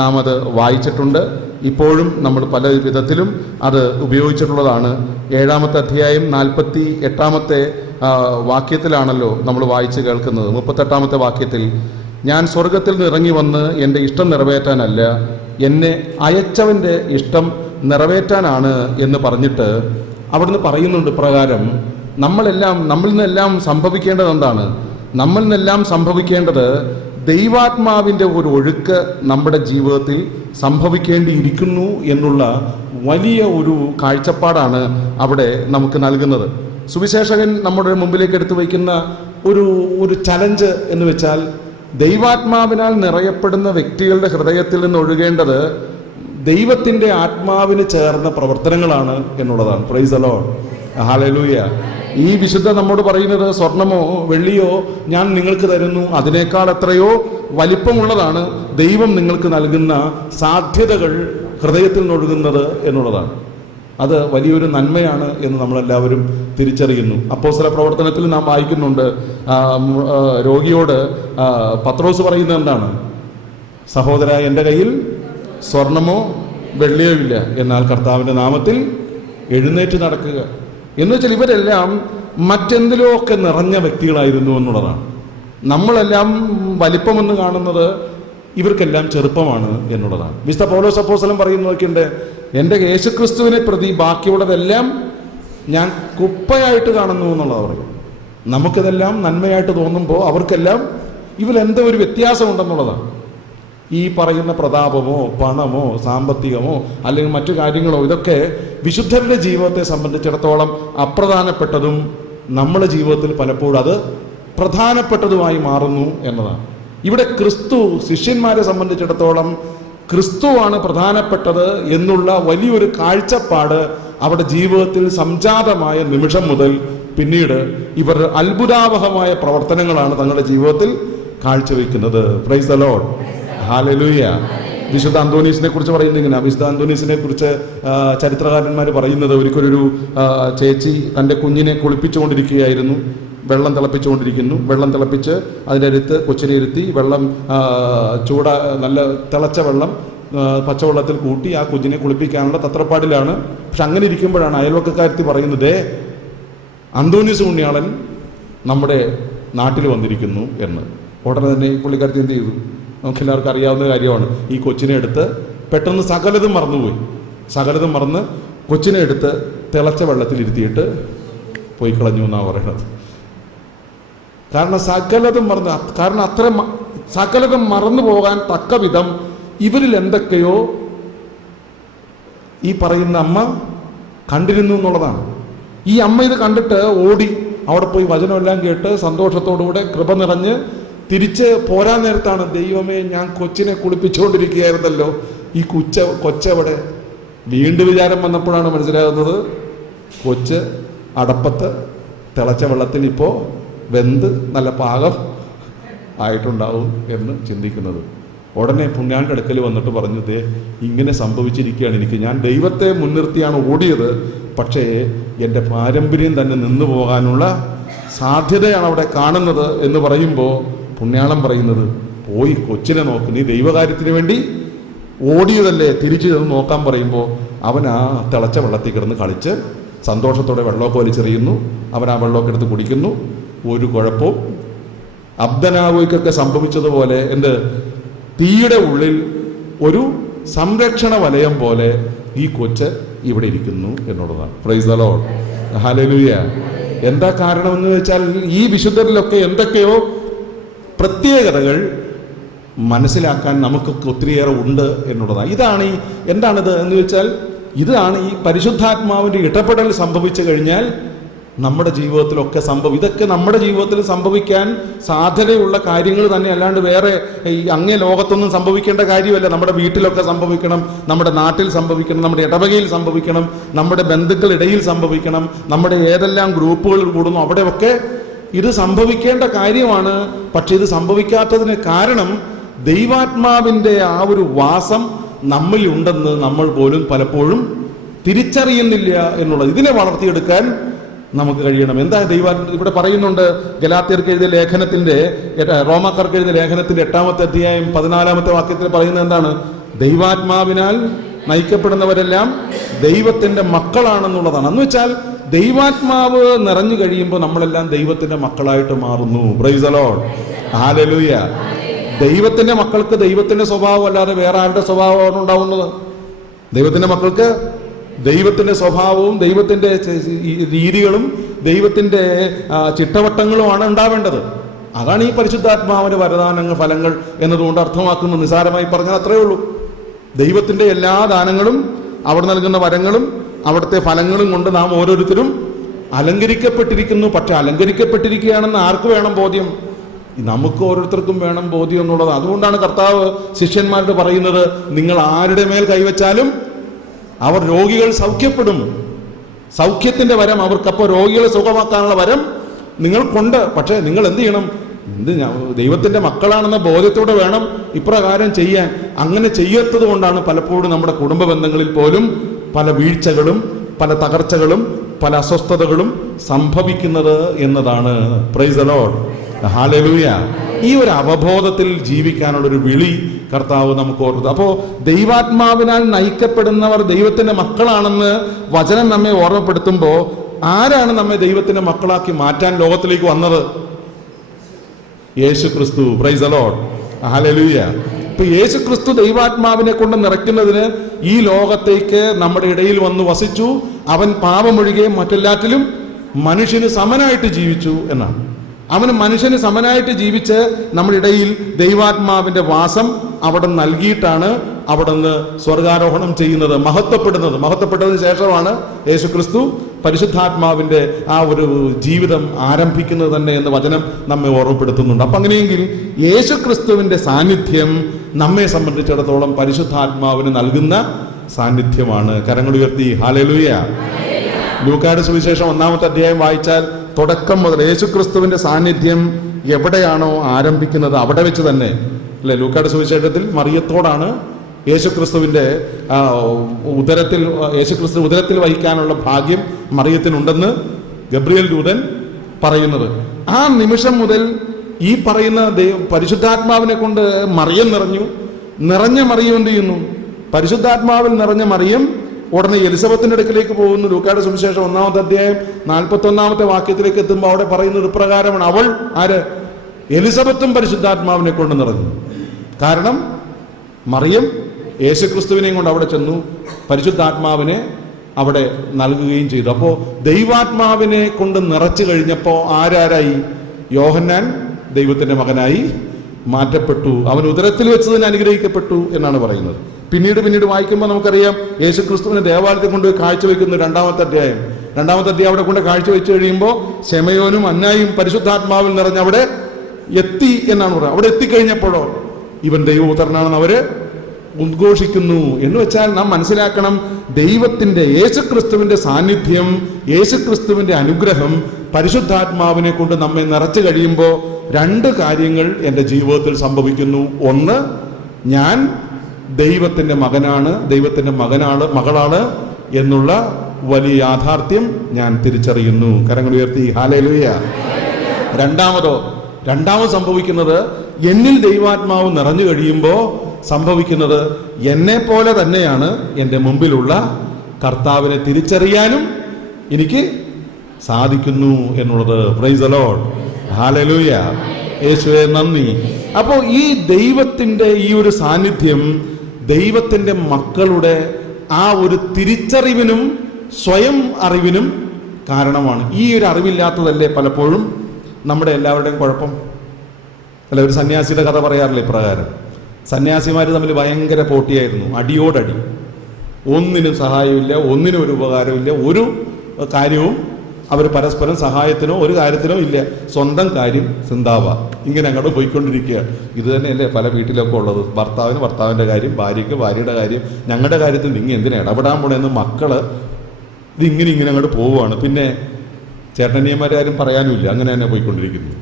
നാം അത് വായിച്ചിട്ടുണ്ട്, ഇപ്പോഴും നമ്മൾ പല വിധത്തിലും അത് ഉപയോഗിച്ചിട്ടുള്ളതാണ്. 7-ാമത്തെ അധ്യായം 48-ാമത്തെ വാക്യത്തിലാണല്ലോ നമ്മൾ വായിച്ച് കേൾക്കുന്നത്. 38-ാമത്തെ വാക്യത്തിൽ, ഞാൻ സ്വർഗത്തിൽ നിന്ന് ഇറങ്ങി വന്ന് എൻ്റെ ഇഷ്ടം നിറവേറ്റാനല്ല, എന്നെ അയച്ചവൻ്റെ ഇഷ്ടം നിറവേറ്റാനാണ് എന്ന് പറഞ്ഞിട്ട് അവിടുന്ന് പറയുന്നുണ്ട് പ്രകാരം നമ്മളിൽ നിന്നെല്ലാം സംഭവിക്കേണ്ടത് എന്താണ്? നമ്മളിൽ നിന്നെല്ലാം സംഭവിക്കേണ്ടത് ദൈവാത്മാവിൻ്റെ ഒരു ഒഴുക്ക് നമ്മുടെ ജീവിതത്തിൽ സംഭവിക്കേണ്ടിയിരിക്കുന്നു എന്നുള്ള വലിയ ഒരു കാഴ്ചപ്പാടാണ് അവിടെ നമുക്ക് നൽകുന്നത്. സുവിശേഷകൻ നമ്മുടെ മുമ്പിലേക്ക് എടുത്തു വയ്ക്കുന്ന ഒരു ചലഞ്ച് എന്ന് വെച്ചാൽ, ദൈവാത്മാവിനാൽ നിറയപ്പെടുന്ന വ്യക്തികളുടെ ഹൃദയത്തിൽ നിന്ന് ഒഴുകേണ്ടത് ദൈവത്തിൻ്റെ ആത്മാവിന് ചേർന്ന പ്രവർത്തനങ്ങളാണ് എന്നുള്ളതാണ്. Price the Lord, hallelujah. ഈ വിശുദ്ധ നമ്മോട് പറയുന്നത് സ്വർണമോ വെള്ളിയോ ഞാൻ നിങ്ങൾക്ക് തരുന്നു, അതിനേക്കാൾ എത്രയോ വലിപ്പമുള്ളതാണ് ദൈവം നിങ്ങൾക്ക് നൽകുന്ന സാധ്യതകൾ ഹൃദയത്തിൽ നിന്നൊഴുകുന്നത് എന്നുള്ളതാണ്. അത് വലിയൊരു നന്മയാണ് എന്ന് നമ്മളെല്ലാവരും തിരിച്ചറിയുന്നു. അപ്പോസ്തല പ്രവർത്തനത്തിൽ നാം വായിക്കുന്നുണ്ട്, രോഗിയോട് പത്രോസ് പറയുന്നത് എന്താണ്? സഹോദര, എൻ്റെ കയ്യിൽ സ്വർണമോ വെള്ളിയോ ഇല്ല, എന്നാൽ കർത്താവിൻ്റെ നാമത്തിൽ എഴുന്നേറ്റ് നടക്കുക. എന്ന് വെച്ചാൽ ഇവരെല്ലാം മറ്റെന്തിലോ ഒക്കെ നിറഞ്ഞ വ്യക്തികളായിരുന്നു എന്നുള്ളതാണ്. നമ്മളെല്ലാം വലിപ്പമെന്ന് കാണുന്നത് ഇവർക്കെല്ലാം ചെറുപ്പമാണ് എന്നുള്ളതാണ്. വിശുദ്ധ പൗലോസ് അപ്പോസ്തലൻ പറയുന്നതൊക്കെയുണ്ട്, എൻ്റെ യേശുക്രിസ്തുവിനെ പ്രതി ബാക്കിയുള്ളതെല്ലാം ഞാൻ കുപ്പയായിട്ട് കാണുന്നു എന്നുള്ളത് പറയും. നമുക്കിതെല്ലാം നന്മയായിട്ട് തോന്നുമ്പോൾ അവർക്കെല്ലാം ഇതിലെന്തോ ഒരു വ്യത്യാസമുണ്ടെന്നുള്ളതാണ്. ഈ പറയുന്ന പ്രതാപമോ പണമോ സാമ്പത്തികമോ അല്ലെങ്കിൽ മറ്റു കാര്യങ്ങളോ ഇതൊക്കെ വിശുദ്ധരുടെ ജീവിതത്തെ സംബന്ധിച്ചിടത്തോളം അപ്രധാനപ്പെട്ടതും നമ്മുടെ ജീവിതത്തിൽ പലപ്പോഴും അത് പ്രധാനപ്പെട്ടതുമായി മാറുന്നു എന്നതാണ്. ഇവിടെ ക്രിസ്തു ശിഷ്യന്മാരെ സംബന്ധിച്ചിടത്തോളം ക്രിസ്തുവാണ് പ്രധാനപ്പെട്ടത് എന്നുള്ള വലിയൊരു കാഴ്ചപ്പാട് അവരുടെ ജീവിതത്തിൽ സംജാതമായ നിമിഷം മുതൽ പിന്നീട് ഇവർ അത്ഭുതാവഹമായ പ്രവർത്തനങ്ങളാണ് തങ്ങളുടെ ജീവിതത്തിൽ കാഴ്ചവെക്കുന്നത്. Praise the Lord, hallelujah. വിശുദ്ധ അന്തോനീസിനെ കുറിച്ച് പറയുന്നത് ഇങ്ങനെ, വിശുദ്ധ അന്തോനീസിനെ കുറിച്ച് ചരിത്രകാരന്മാർ പറയുന്നത്, ഒരിക്കലൊരു ചേച്ചി തൻ്റെ കുഞ്ഞിനെ കുളിപ്പിച്ചുകൊണ്ടിരിക്കുകയായിരുന്നു. വെള്ളം തിളപ്പിച്ചുകൊണ്ടിരിക്കുന്നു. വെള്ളം തിളപ്പിച്ച് അതിൻ്റെ അടുത്ത് കൊച്ചിനെ ഇരുത്തി വെള്ളം നല്ല തിളച്ച വെള്ളം പച്ചവെള്ളത്തിൽ കൂട്ടി ആ കുഞ്ഞിനെ കുളിപ്പിക്കാനുള്ള തത്രപ്പാടിലാണ്. പക്ഷെ അങ്ങനെ ഇരിക്കുമ്പോഴാണ് അയൽവക്കക്കാരത്തി പറയുന്നത്, അന്തോനീസ് പുണ്യാളൻ നമ്മുടെ നാട്ടിൽ വന്നിരിക്കുന്നു എന്ന്. ഉടനെ തന്നെ ഈ പുള്ളിക്കാരത്തി എന്ത് ചെയ്തു? നമുക്കെല്ലാവർക്കും അറിയാവുന്ന കാര്യമാണ്. ഈ കൊച്ചിനെ എടുത്ത് പെട്ടെന്ന് സകലതും മറന്ന് കൊച്ചിനെ എടുത്ത് തിളച്ച വെള്ളത്തിലിരുത്തിയിട്ട് പോയി കളഞ്ഞു എന്നാണ് പറയണത്. കാരണം സകലതും മറന്നു പോകാൻ തക്ക വിധം ഇവരിൽ എന്തൊക്കെയോ ഈ പറയുന്ന അമ്മ കണ്ടിരുന്നു എന്നുള്ളതാണ്. ഈ അമ്മ ഇത് കണ്ടിട്ട് ഓടി അവിടെ പോയി വചനമെല്ലാം കേട്ട് സന്തോഷത്തോടുകൂടെ കൃപ നിറഞ്ഞ് തിരിച്ച് പോരാൻ നേരത്താണ്, ദൈവമേ, ഞാൻ കൊച്ചിനെ കുളിപ്പിച്ചുകൊണ്ടിരിക്കുകയായിരുന്നല്ലോ, ഈ കൊച്ചെവിടെ? വീണ്ടും വിചാരം വന്നപ്പോഴാണ് മനസ്സിലാകുന്നത് കൊച്ച് അടപ്പത്ത് തിളച്ച വെള്ളത്തിൽ ഇപ്പോൾ വെന്ത് നല്ല പാകം ആയിട്ടുണ്ടാവും എന്ന് ചിന്തിക്കുന്നത്. ഉടനെ പുണ്യാൻ്റെ അടുക്കൽ വന്നിട്ട് പറഞ്ഞു, ദേ ഇങ്ങനെ സംഭവിച്ചിരിക്കുകയാണ് എനിക്ക്. ഞാൻ ദൈവത്തെ മുൻനിർത്തിയാണ് ഓടിയത്, പക്ഷേ എൻ്റെ പാരമ്പര്യം തന്നെ നിന്നു പോകാനുള്ള സാധ്യതയാണ് അവിടെ കാണുന്നത് എന്ന് പറയുമ്പോൾ പുണ്യാളം പറയുന്നത്, പോയി കൊച്ചിനെ നോക്ക്, നീ ദൈവകാര്യത്തിന് വേണ്ടി ഓടിയതല്ലേ, തിരിച്ചു ചെന്ന് നോക്കാൻ പറയുമ്പോൾ അവൻ ആ തിളച്ച വെള്ളത്തിൽ കിടന്ന് കളിച്ച് സന്തോഷത്തോടെ വെള്ളമൊക്കെ വലിച്ചെറിയുന്നു. അവൻ ആ വെള്ളമൊക്കെ എടുത്ത് കുടിക്കുന്നു. ഒരു കുഴപ്പവും അബ്ദനാവോയ്ക്കൊക്കെ സംഭവിച്ചതുപോലെ എന്ത് തീയുടെ ഉള്ളിൽ ഒരു സംരക്ഷണ വലയം പോലെ ഈ കൊച്ച് ഇവിടെ ഇരിക്കുന്നു എന്നുള്ളതാണ്. Price the Lord, hallelujah. എന്താ കാരണമെന്ന് വെച്ചാൽ ഈ വിശുദ്ധരിലൊക്കെ എന്തൊക്കെയോ പ്രത്യേകതകൾ മനസ്സിലാക്കാൻ നമുക്കൊക്കെ ഒത്തിരിയേറെ ഉണ്ട് എന്നുള്ളതാണ്. എന്താണിത് എന്ന് വെച്ചാൽ ഇതാണ് ഈ പരിശുദ്ധാത്മാവിൻ്റെ ഇടപെടൽ സംഭവിച്ചു കഴിഞ്ഞാൽ നമ്മുടെ ജീവിതത്തിലൊക്കെ ഇതൊക്കെ നമ്മുടെ ജീവിതത്തിൽ സംഭവിക്കാൻ സാധ്യതയുള്ള കാര്യങ്ങൾ തന്നെ, അല്ലാണ്ട് വേറെ ഈ അങ്ങേ ലോകത്തൊന്നും സംഭവിക്കേണ്ട കാര്യമല്ല. നമ്മുടെ വീട്ടിലൊക്കെ സംഭവിക്കണം, നമ്മുടെ നാട്ടിൽ സംഭവിക്കണം, നമ്മുടെ ഇടവകയിൽ സംഭവിക്കണം, നമ്മുടെ ബന്ധുക്കളിടയിൽ സംഭവിക്കണം, നമ്മുടെ ഏതെല്ലാം ഗ്രൂപ്പുകൾ കൂടുന്നു അവിടെയൊക്കെ ഇത് സംഭവിക്കേണ്ട കാര്യമാണ്. പക്ഷെ ഇത് സംഭവിക്കാത്തതിന് കാരണം ദൈവാത്മാവിൻ്റെ ആ ഒരു വാസം നമ്മിൽ ഉണ്ടെന്ന് നമ്മൾ പോലും പലപ്പോഴും തിരിച്ചറിയുന്നില്ല എന്നുള്ളത്. ഇതിനെ വളർത്തിയെടുക്കാൻ നമുക്ക് കഴിയണം. എന്താ ഇവിടെ പറയുന്നുണ്ട്, ഗലാത്യർക്ക് എഴുതിയ ലേഖനത്തിന്റെ, റോമാക്കാർക്ക് എഴുതിയ ലേഖനത്തിന്റെ 8-ാമത്തെ അധ്യായം 14-ാമത്തെ വാക്യത്തിൽ പറയുന്നത് എന്താണ്? ദൈവാത്മാവിനാൽ നയിക്കപ്പെടുന്നവരെല്ലാം ദൈവത്തിന്റെ മക്കളാണെന്നുള്ളതാണ്. എന്ന് വെച്ചാൽ ദൈവാത്മാവ് നിറഞ്ഞു കഴിയുമ്പോൾ നമ്മളെല്ലാം ദൈവത്തിന്റെ മക്കളായിട്ട് മാറുന്നു. Price the Lord, hallelujah. ദൈവത്തിന്റെ മക്കൾക്ക് ദൈവത്തിന്റെ സ്വഭാവം അല്ലാതെ വേറെ ആരുടെ സ്വഭാവമാണ് ഉണ്ടാവുന്നത്? ദൈവത്തിന്റെ മക്കൾക്ക് ദൈവത്തിന്റെ സ്വഭാവവും ദൈവത്തിന്റെ രീതികളും ദൈവത്തിന്റെ ചിട്ടവട്ടങ്ങളുമാണ് ഉണ്ടാവേണ്ടത്. അതാണ് ഈ പരിശുദ്ധാത്മാവിന്റെ വരദാനങ്ങൾ, ഫലങ്ങൾ എന്നതുകൊണ്ട് അർത്ഥമാക്കുന്നത്. നിസാരമായി പറഞ്ഞാൽ അത്രയേ ഉള്ളൂ. ദൈവത്തിന്റെ എല്ലാ ദാനങ്ങളും, അവിടെ നൽകുന്ന വരങ്ങളും അവിടുത്തെ ഫലങ്ങളും കൊണ്ട് നാം ഓരോരുത്തരും അലങ്കരിക്കപ്പെട്ടിരിക്കുന്നു. പക്ഷെ അലങ്കരിക്കപ്പെട്ടിരിക്കുകയാണെന്ന് ആർക്ക് വേണം ബോധ്യം? നമുക്ക് ഓരോരുത്തർക്കും വേണം ബോധ്യം എന്നുള്ളത്. അതുകൊണ്ടാണ് കർത്താവ് ശിഷ്യന്മാരോട് പറയുന്നത്, നിങ്ങൾ ആരുടെ മേൽ കൈവച്ചാലും അവർ രോഗികൾ സൗഖ്യപ്പെടും. സൗഖ്യത്തിന്റെ വരം അവർക്കപ്പോൾ രോഗികളെ സുഖമാക്കാനുള്ള വരം നിങ്ങൾക്കുണ്ട്. പക്ഷേ നിങ്ങൾ എന്ത് ചെയ്യണം? ദൈവത്തിന്റെ മക്കളാണെന്ന ബോധ്യത്തോടെ വേണം ഇപ്രകാരം ചെയ്യാൻ. അങ്ങനെ ചെയ്യാത്തത് കൊണ്ടാണ് പലപ്പോഴും നമ്മുടെ കുടുംബ ബന്ധങ്ങളിൽ പോലും പല വീഴ്ചകളും പല തകർച്ചകളും പല അസ്വസ്ഥതകളും സംഭവിക്കുന്നത് എന്നതാണ്. Price the Lord, hallelujah. ഈ ഒരു അവബോധത്തിൽ ജീവിക്കാനുള്ളൊരു വിളി കർത്താവ് നമുക്ക് ഓർമ്മ. അപ്പോൾ ദൈവാത്മാവിനാൽ നയിക്കപ്പെടുന്നവർ ദൈവത്തിന്റെ മക്കളാണെന്ന് വചനം നമ്മെ ഓർമ്മപ്പെടുത്തുമ്പോൾ ആരാണ് നമ്മെ ദൈവത്തിന്റെ മക്കളാക്കി മാറ്റാൻ ലോകത്തിലേക്ക് വന്നത്? യേശു ക്രിസ്തു. Price the Lord, hallelujah. ഇപ്പൊ യേശു ക്രിസ്തു ദൈവാത്മാവിനെ കൊണ്ട് നിറയ്ക്കുന്നതിന് ഈ ലോകത്തേക്ക് നമ്മുടെ ഇടയിൽ വന്ന് വസിച്ചു. അവൻ പാപമൊഴികെ മറ്റെല്ലാറ്റിലും മനുഷ്യന് സമനായിട്ട് ജീവിച്ചു എന്നാണ്. അവന് മനുഷ്യന് സമനായിട്ട് ജീവിച്ച് നമ്മുടെ ഇടയിൽ ദൈവാത്മാവിന്റെ വാസം അവിടെ നൽകിയിട്ടാണ് അവിടുന്ന് സ്വർഗാരോഹണം ചെയ്യുന്നത്, മഹത്വപ്പെട്ടതിന് ശേഷമാണ് യേശു ക്രിസ്തു പരിശുദ്ധാത്മാവിന്റെ ആ ഒരു ജീവിതം ആരംഭിക്കുന്നത് തന്നെ എന്ന് വചനം നമ്മെ ഓർമ്മപ്പെടുത്തുന്നുണ്ട്. അപ്പൊ അങ്ങനെയെങ്കിൽ യേശു ക്രിസ്തുവിന്റെ സാന്നിധ്യം നമ്മെ സംബന്ധിച്ചിടത്തോളം പരിശുദ്ധാത്മാവിന് നൽകുന്ന സാന്നിധ്യമാണ്. കരങ്ങളുയർത്തി ഹല്ലേലൂയ. ലൂക്കായുടെ സുവിശേഷം 1-ാമത്തെ അധ്യായം വായിച്ചാൽ തുടക്കം മുതൽ യേശുക്രിസ്തുവിന്റെ സാന്നിധ്യം എവിടെയാണോ ആരംഭിക്കുന്നത് അവിടെ വെച്ച് തന്നെ അല്ലെ. ലൂക്കായുടെ സുവിശേഷത്തിൽ മറിയത്തോടാണ് യേശുക്രിസ്തുവിന്റെ ഉദരത്തിൽ വഹിക്കാനുള്ള ഭാഗ്യം മറിയത്തിനുണ്ടെന്ന് ഗബ്രിയേൽ ദൂതൻ പറയുന്നത്. ആ നിമിഷം മുതൽ ഈ പറയുന്ന പരിശുദ്ധാത്മാവിനെ കൊണ്ട് മറിയം നിറഞ്ഞ മറിയം എന്ത് ചെയ്യുന്നു? പരിശുദ്ധാത്മാവിൽ നിറഞ്ഞ മറിയം ഉടനെ എലിസബത്തിന്റെ അടുക്കിലേക്ക് പോകുന്നു. ലൂക്കായുടെ സുവിശേഷം 1-ാമത്തെ അധ്യായം 41-ാമത്തെ വാക്യത്തിലേക്ക് എത്തുമ്പോൾ അവിടെ പറയുന്നത് ഇപ്രകാരമാണ്: അവൾ ആര്? എലിസബത്തും പരിശുദ്ധാത്മാവിനെ കൊണ്ട് നിറഞ്ഞു. കാരണം മറിയം യേശുക്രിസ്തുവിനെയും കൊണ്ട് അവിടെ ചെന്നു, പരിശുദ്ധാത്മാവിനെ അവിടെ നൽകുകയും ചെയ്തു. അപ്പോൾ ദൈവാത്മാവിനെ കൊണ്ട് നിറച്ചു കഴിഞ്ഞപ്പോൾ ആരായി? യോഹന്നാൻ ദൈവത്തിന്റെ മകനായി മാറ്റപ്പെട്ടു. അവൻ ഉദരത്തിൽ വെച്ച് തന്നെ അനുഗ്രഹിക്കപ്പെട്ടു എന്നാണ് പറയുന്നത്. പിന്നീട് വായിക്കുമ്പോൾ നമുക്കറിയാം യേശുക്രിസ്തുവിനെ ദേവാലയത്തിൽ കൊണ്ട് കാഴ്ചവെക്കുന്നു. 2-ാമത്തെ അധ്യായം അവിടെ കൊണ്ട് കാഴ്ചവെച്ച് കഴിയുമ്പോൾ ശെമയോനും അന്നായും പരിശുദ്ധാത്മാവിൽ നിറഞ്ഞ് അവിടെ എത്തി എന്നാണ് പറയുന്നത്. അവിടെ എത്തിക്കഴിഞ്ഞപ്പോഴോ ഇവൻ ദൈവപുത്രനാണെന്ന് അവര് ഉദ്ഘോഷിക്കുന്നു. എന്ന് വെച്ചാൽ നാം മനസ്സിലാക്കണം, ദൈവത്തിൻ്റെ യേശുക്രിസ്തുവിൻ്റെ സാന്നിധ്യം, യേശുക്രിസ്തുവിൻ്റെ അനുഗ്രഹം, പരിശുദ്ധാത്മാവിനെ കൊണ്ട് നമ്മെ നിറച്ചു കഴിയുമ്പോൾ രണ്ട് കാര്യങ്ങൾ എൻ്റെ ജീവിതത്തിൽ സംഭവിക്കുന്നു. ഒന്ന്, ഞാൻ ദൈവത്തിൻ്റെ മകനാണ്, ദൈവത്തിൻ്റെ മകളാണ് എന്നുള്ള വലിയ യാഥാർത്ഥ്യം ഞാൻ തിരിച്ചറിയുന്നു. കരങ്ങൾ ഉയർത്തി ഹല്ലേലൂയ. രണ്ടാമത് സംഭവിക്കുന്നത്, എന്നിൽ ദൈവാത്മാവ് നിറഞ്ഞു കഴിയുമ്പോൾ സംഭവിക്കുന്നത്, എന്നെ പോലെ തന്നെയാണ് എൻ്റെ മുമ്പിലുള്ള കർത്താവിനെ തിരിച്ചറിയാനും എനിക്ക് സാധിക്കുന്നു എന്നുള്ളത്. പ്രൈസ് ദി ലോർഡ്, ഹല്ലേലൂയ, യേശുവേ നന്ദി. അപ്പോൾ ഈ ദൈവത്തിൻ്റെ ഈ ഒരു സാന്നിധ്യം ദൈവത്തിൻ്റെ മക്കളുടെ ആ ഒരു തിരിച്ചറിവിനും സ്വയം അറിവിനും കാരണമാണ്. ഈ ഒരു അറിവില്ലാത്തതല്ലേ പലപ്പോഴും നമ്മുടെ എല്ലാവരുടെയും കുഴപ്പം. അല്ല, ഒരു സന്യാസിയുടെ കഥ പറയാറില്ല ഇപ്രകാരം. സന്യാസിമാർ തമ്മിൽ ഭയങ്കര പോട്ടിയായിരുന്നു, അടിയോടടി. ഒന്നിനും സഹായമില്ല, ഒന്നിനും ഒരു ഉപകാരമില്ല, ഒരു കാര്യവും അവർ പരസ്പരം സഹായത്തിനോ ഒരു കാര്യത്തിനോ ഇല്ല. സ്വന്തം കാര്യം സിന്താവ, ഇങ്ങനെ അങ്ങോട്ട് പോയിക്കൊണ്ടിരിക്കുക. ഇത് തന്നെയല്ലേ പല വീട്ടിലൊക്കെ ഉള്ളത്. ഭർത്താവിന് ഭർത്താവിൻ്റെ കാര്യം, ഭാര്യയ്ക്ക് ഭാര്യയുടെ കാര്യം, ഞങ്ങളുടെ കാര്യത്തിൽ നിങ്ങൾ എന്തിനാ ഇടപെടാൻ പോണെന്ന് മക്കള് ഇങ്ങനെ അങ്ങോട്ട് പോവുകയാണ്. പിന്നെ ചേട്ടനിയന്മാരാരും പറയാനുമില്ല, അങ്ങനെ തന്നെ പോയിക്കൊണ്ടിരിക്കുന്നു.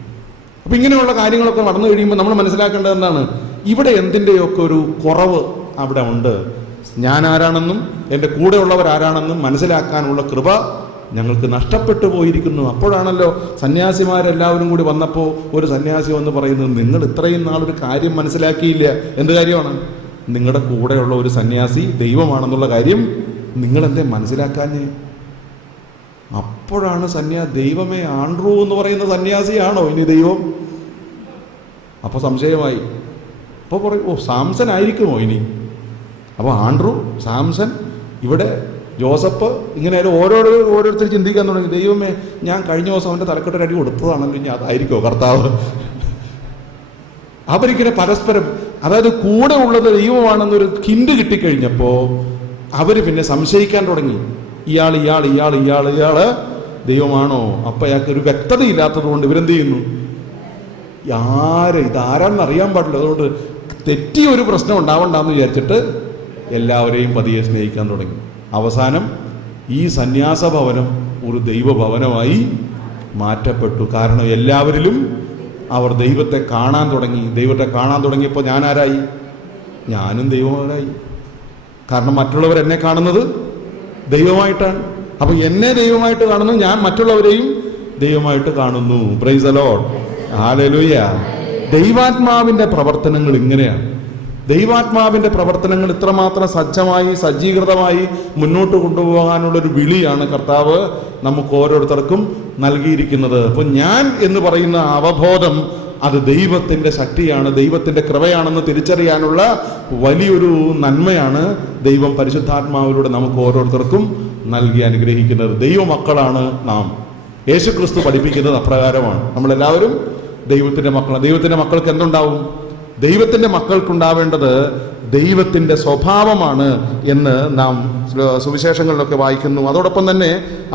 അപ്പം ഇങ്ങനെയുള്ള കാര്യങ്ങളൊക്കെ നടന്നു കഴിയുമ്പോൾ നമ്മൾ മനസ്സിലാക്കേണ്ടത് എന്താണ്? ഇവിടെ എന്തിൻ്റെയൊക്കെ ഒരു കുറവ് അവിടെ ഉണ്ട്. ഞാൻ ആരാണെന്നും എൻ്റെ കൂടെയുള്ളവർ ആരാണെന്നും മനസ്സിലാക്കാനുള്ള കൃപ ഞങ്ങൾക്ക് നഷ്ടപ്പെട്ടു പോയിരിക്കുന്നു. അപ്പോഴാണല്ലോ സന്യാസിമാരെല്ലാവരും കൂടി വന്നപ്പോൾ ഒരു സന്യാസി വന്ന് പറയുന്നത്, നിങ്ങൾ ഇത്രയും നാളൊരു കാര്യം മനസ്സിലാക്കിയില്ല. എന്ത് കാര്യമാണ്? നിങ്ങളുടെ കൂടെയുള്ള ഒരു സന്യാസി ദൈവമാണെന്നുള്ള കാര്യം നിങ്ങളെന്തേ മനസ്സിലാക്കാഞ്ഞേ? അപ്പോഴാണ് ദൈവമേ, ആൻഡ്രൂ എന്ന് പറയുന്ന സന്യാസിയാണോ ഇനി ദൈവം? അപ്പോൾ സംശയമായി. അപ്പോൾ പറയും, ഓ സാംസൺ ആയിരിക്കുമോ ഇനി? അപ്പോൾ ആൻഡ്രൂ, സാംസൺ, ഇവിടെ ജോസഫ്, ഇങ്ങനെ ഓരോരുത്തർ ചിന്തിക്കാൻ തുടങ്ങി, ദൈവമേ, ഞാൻ കഴിഞ്ഞ ദിവസം അവൻ്റെ തലക്കെട്ടൊരടി കൊടുത്തതാണല്ലോ, ഇനി അതായിരിക്കുമോ കർത്താവ്? അവരിങ്ങനെ പരസ്പരം, അതായത് കൂടെ ഉള്ളത് ദൈവമാണെന്നൊരു ഹിന്റ് കിട്ടിക്കഴിഞ്ഞപ്പോൾ അവർ പിന്നെ സംശയിക്കാൻ തുടങ്ങി. ഇയാള് ദൈവമാണോ? അപ്പം അയാൾക്ക് ഒരു വ്യക്തതയില്ലാത്തത് കൊണ്ട് ഇവരെന്ത് ചെയ്യുന്നു? ഇതാരാണെന്ന് അറിയാൻ പാടില്ല, അതുകൊണ്ട് തെറ്റിയൊരു പ്രശ്നം ഉണ്ടാവണ്ടെന്ന് വിചാരിച്ചിട്ട് എല്ലാവരെയും പതിയെ സ്നേഹിക്കാൻ തുടങ്ങി. അവസാനം ഈ സന്യാസ ഭവനം ഒരു ദൈവഭവനമായി മാറ്റപ്പെട്ടു. കാരണം എല്ലാവരിലും അവർ ദൈവത്തെ കാണാൻ തുടങ്ങി. ദൈവത്തെ കാണാൻ തുടങ്ങിയപ്പോൾ ഞാൻ ആരായി? ഞാനും ദൈവമാരായി. കാരണം മറ്റുള്ളവർ എന്നെ കാണുന്നത് ദൈവമായിട്ടാണ്. അപ്പൊ എന്നെ ദൈവമായിട്ട് കാണുന്നു, ഞാൻ മറ്റുള്ളവരെയും ദൈവമായിട്ട് കാണുന്നു. Praise the Lord, hallelujah. ദൈവാത്മാവിന്റെ പ്രവർത്തനങ്ങൾ ഇങ്ങനെയാണ്. ദൈവാത്മാവിന്റെ പ്രവർത്തനങ്ങൾ ഇത്രമാത്രം സജ്ജീകൃതമായി മുന്നോട്ട് കൊണ്ടുപോകാനുള്ളൊരു വിളിയാണ് കർത്താവ് നമുക്ക് ഓരോരുത്തർക്കും നൽകിയിരിക്കുന്നത്. അപ്പൊ ഞാൻ എന്ന് പറയുന്ന അവബോധം അത് ദൈവത്തിൻ്റെ ശക്തിയാണ്, ദൈവത്തിൻ്റെ കൃപയാണെന്ന് തിരിച്ചറിയാനുള്ള വലിയൊരു നന്മയാണ് ദൈവം പരിശുദ്ധാത്മാവിലൂടെ നമുക്ക് ഓരോരുത്തർക്കും നൽകി അനുഗ്രഹിക്കുന്നത്. ദൈവമക്കളാണ് നാം. യേശുക്രിസ്തു പഠിപ്പിക്കുന്നത് അപ്രകാരമാണ്. നമ്മളെല്ലാവരും ദൈവത്തിൻ്റെ മക്കളാണ്. ദൈവത്തിൻ്റെ മക്കൾക്ക് എന്തുണ്ടാവും? ദൈവത്തിൻ്റെ മക്കൾക്കുണ്ടാവേണ്ടത് ദൈവത്തിൻ്റെ സ്വഭാവമാണ് എന്ന് നാം സുവിശേഷങ്ങളിലൊക്കെ വായിക്കുന്നു. അതോടൊപ്പം തന്നെ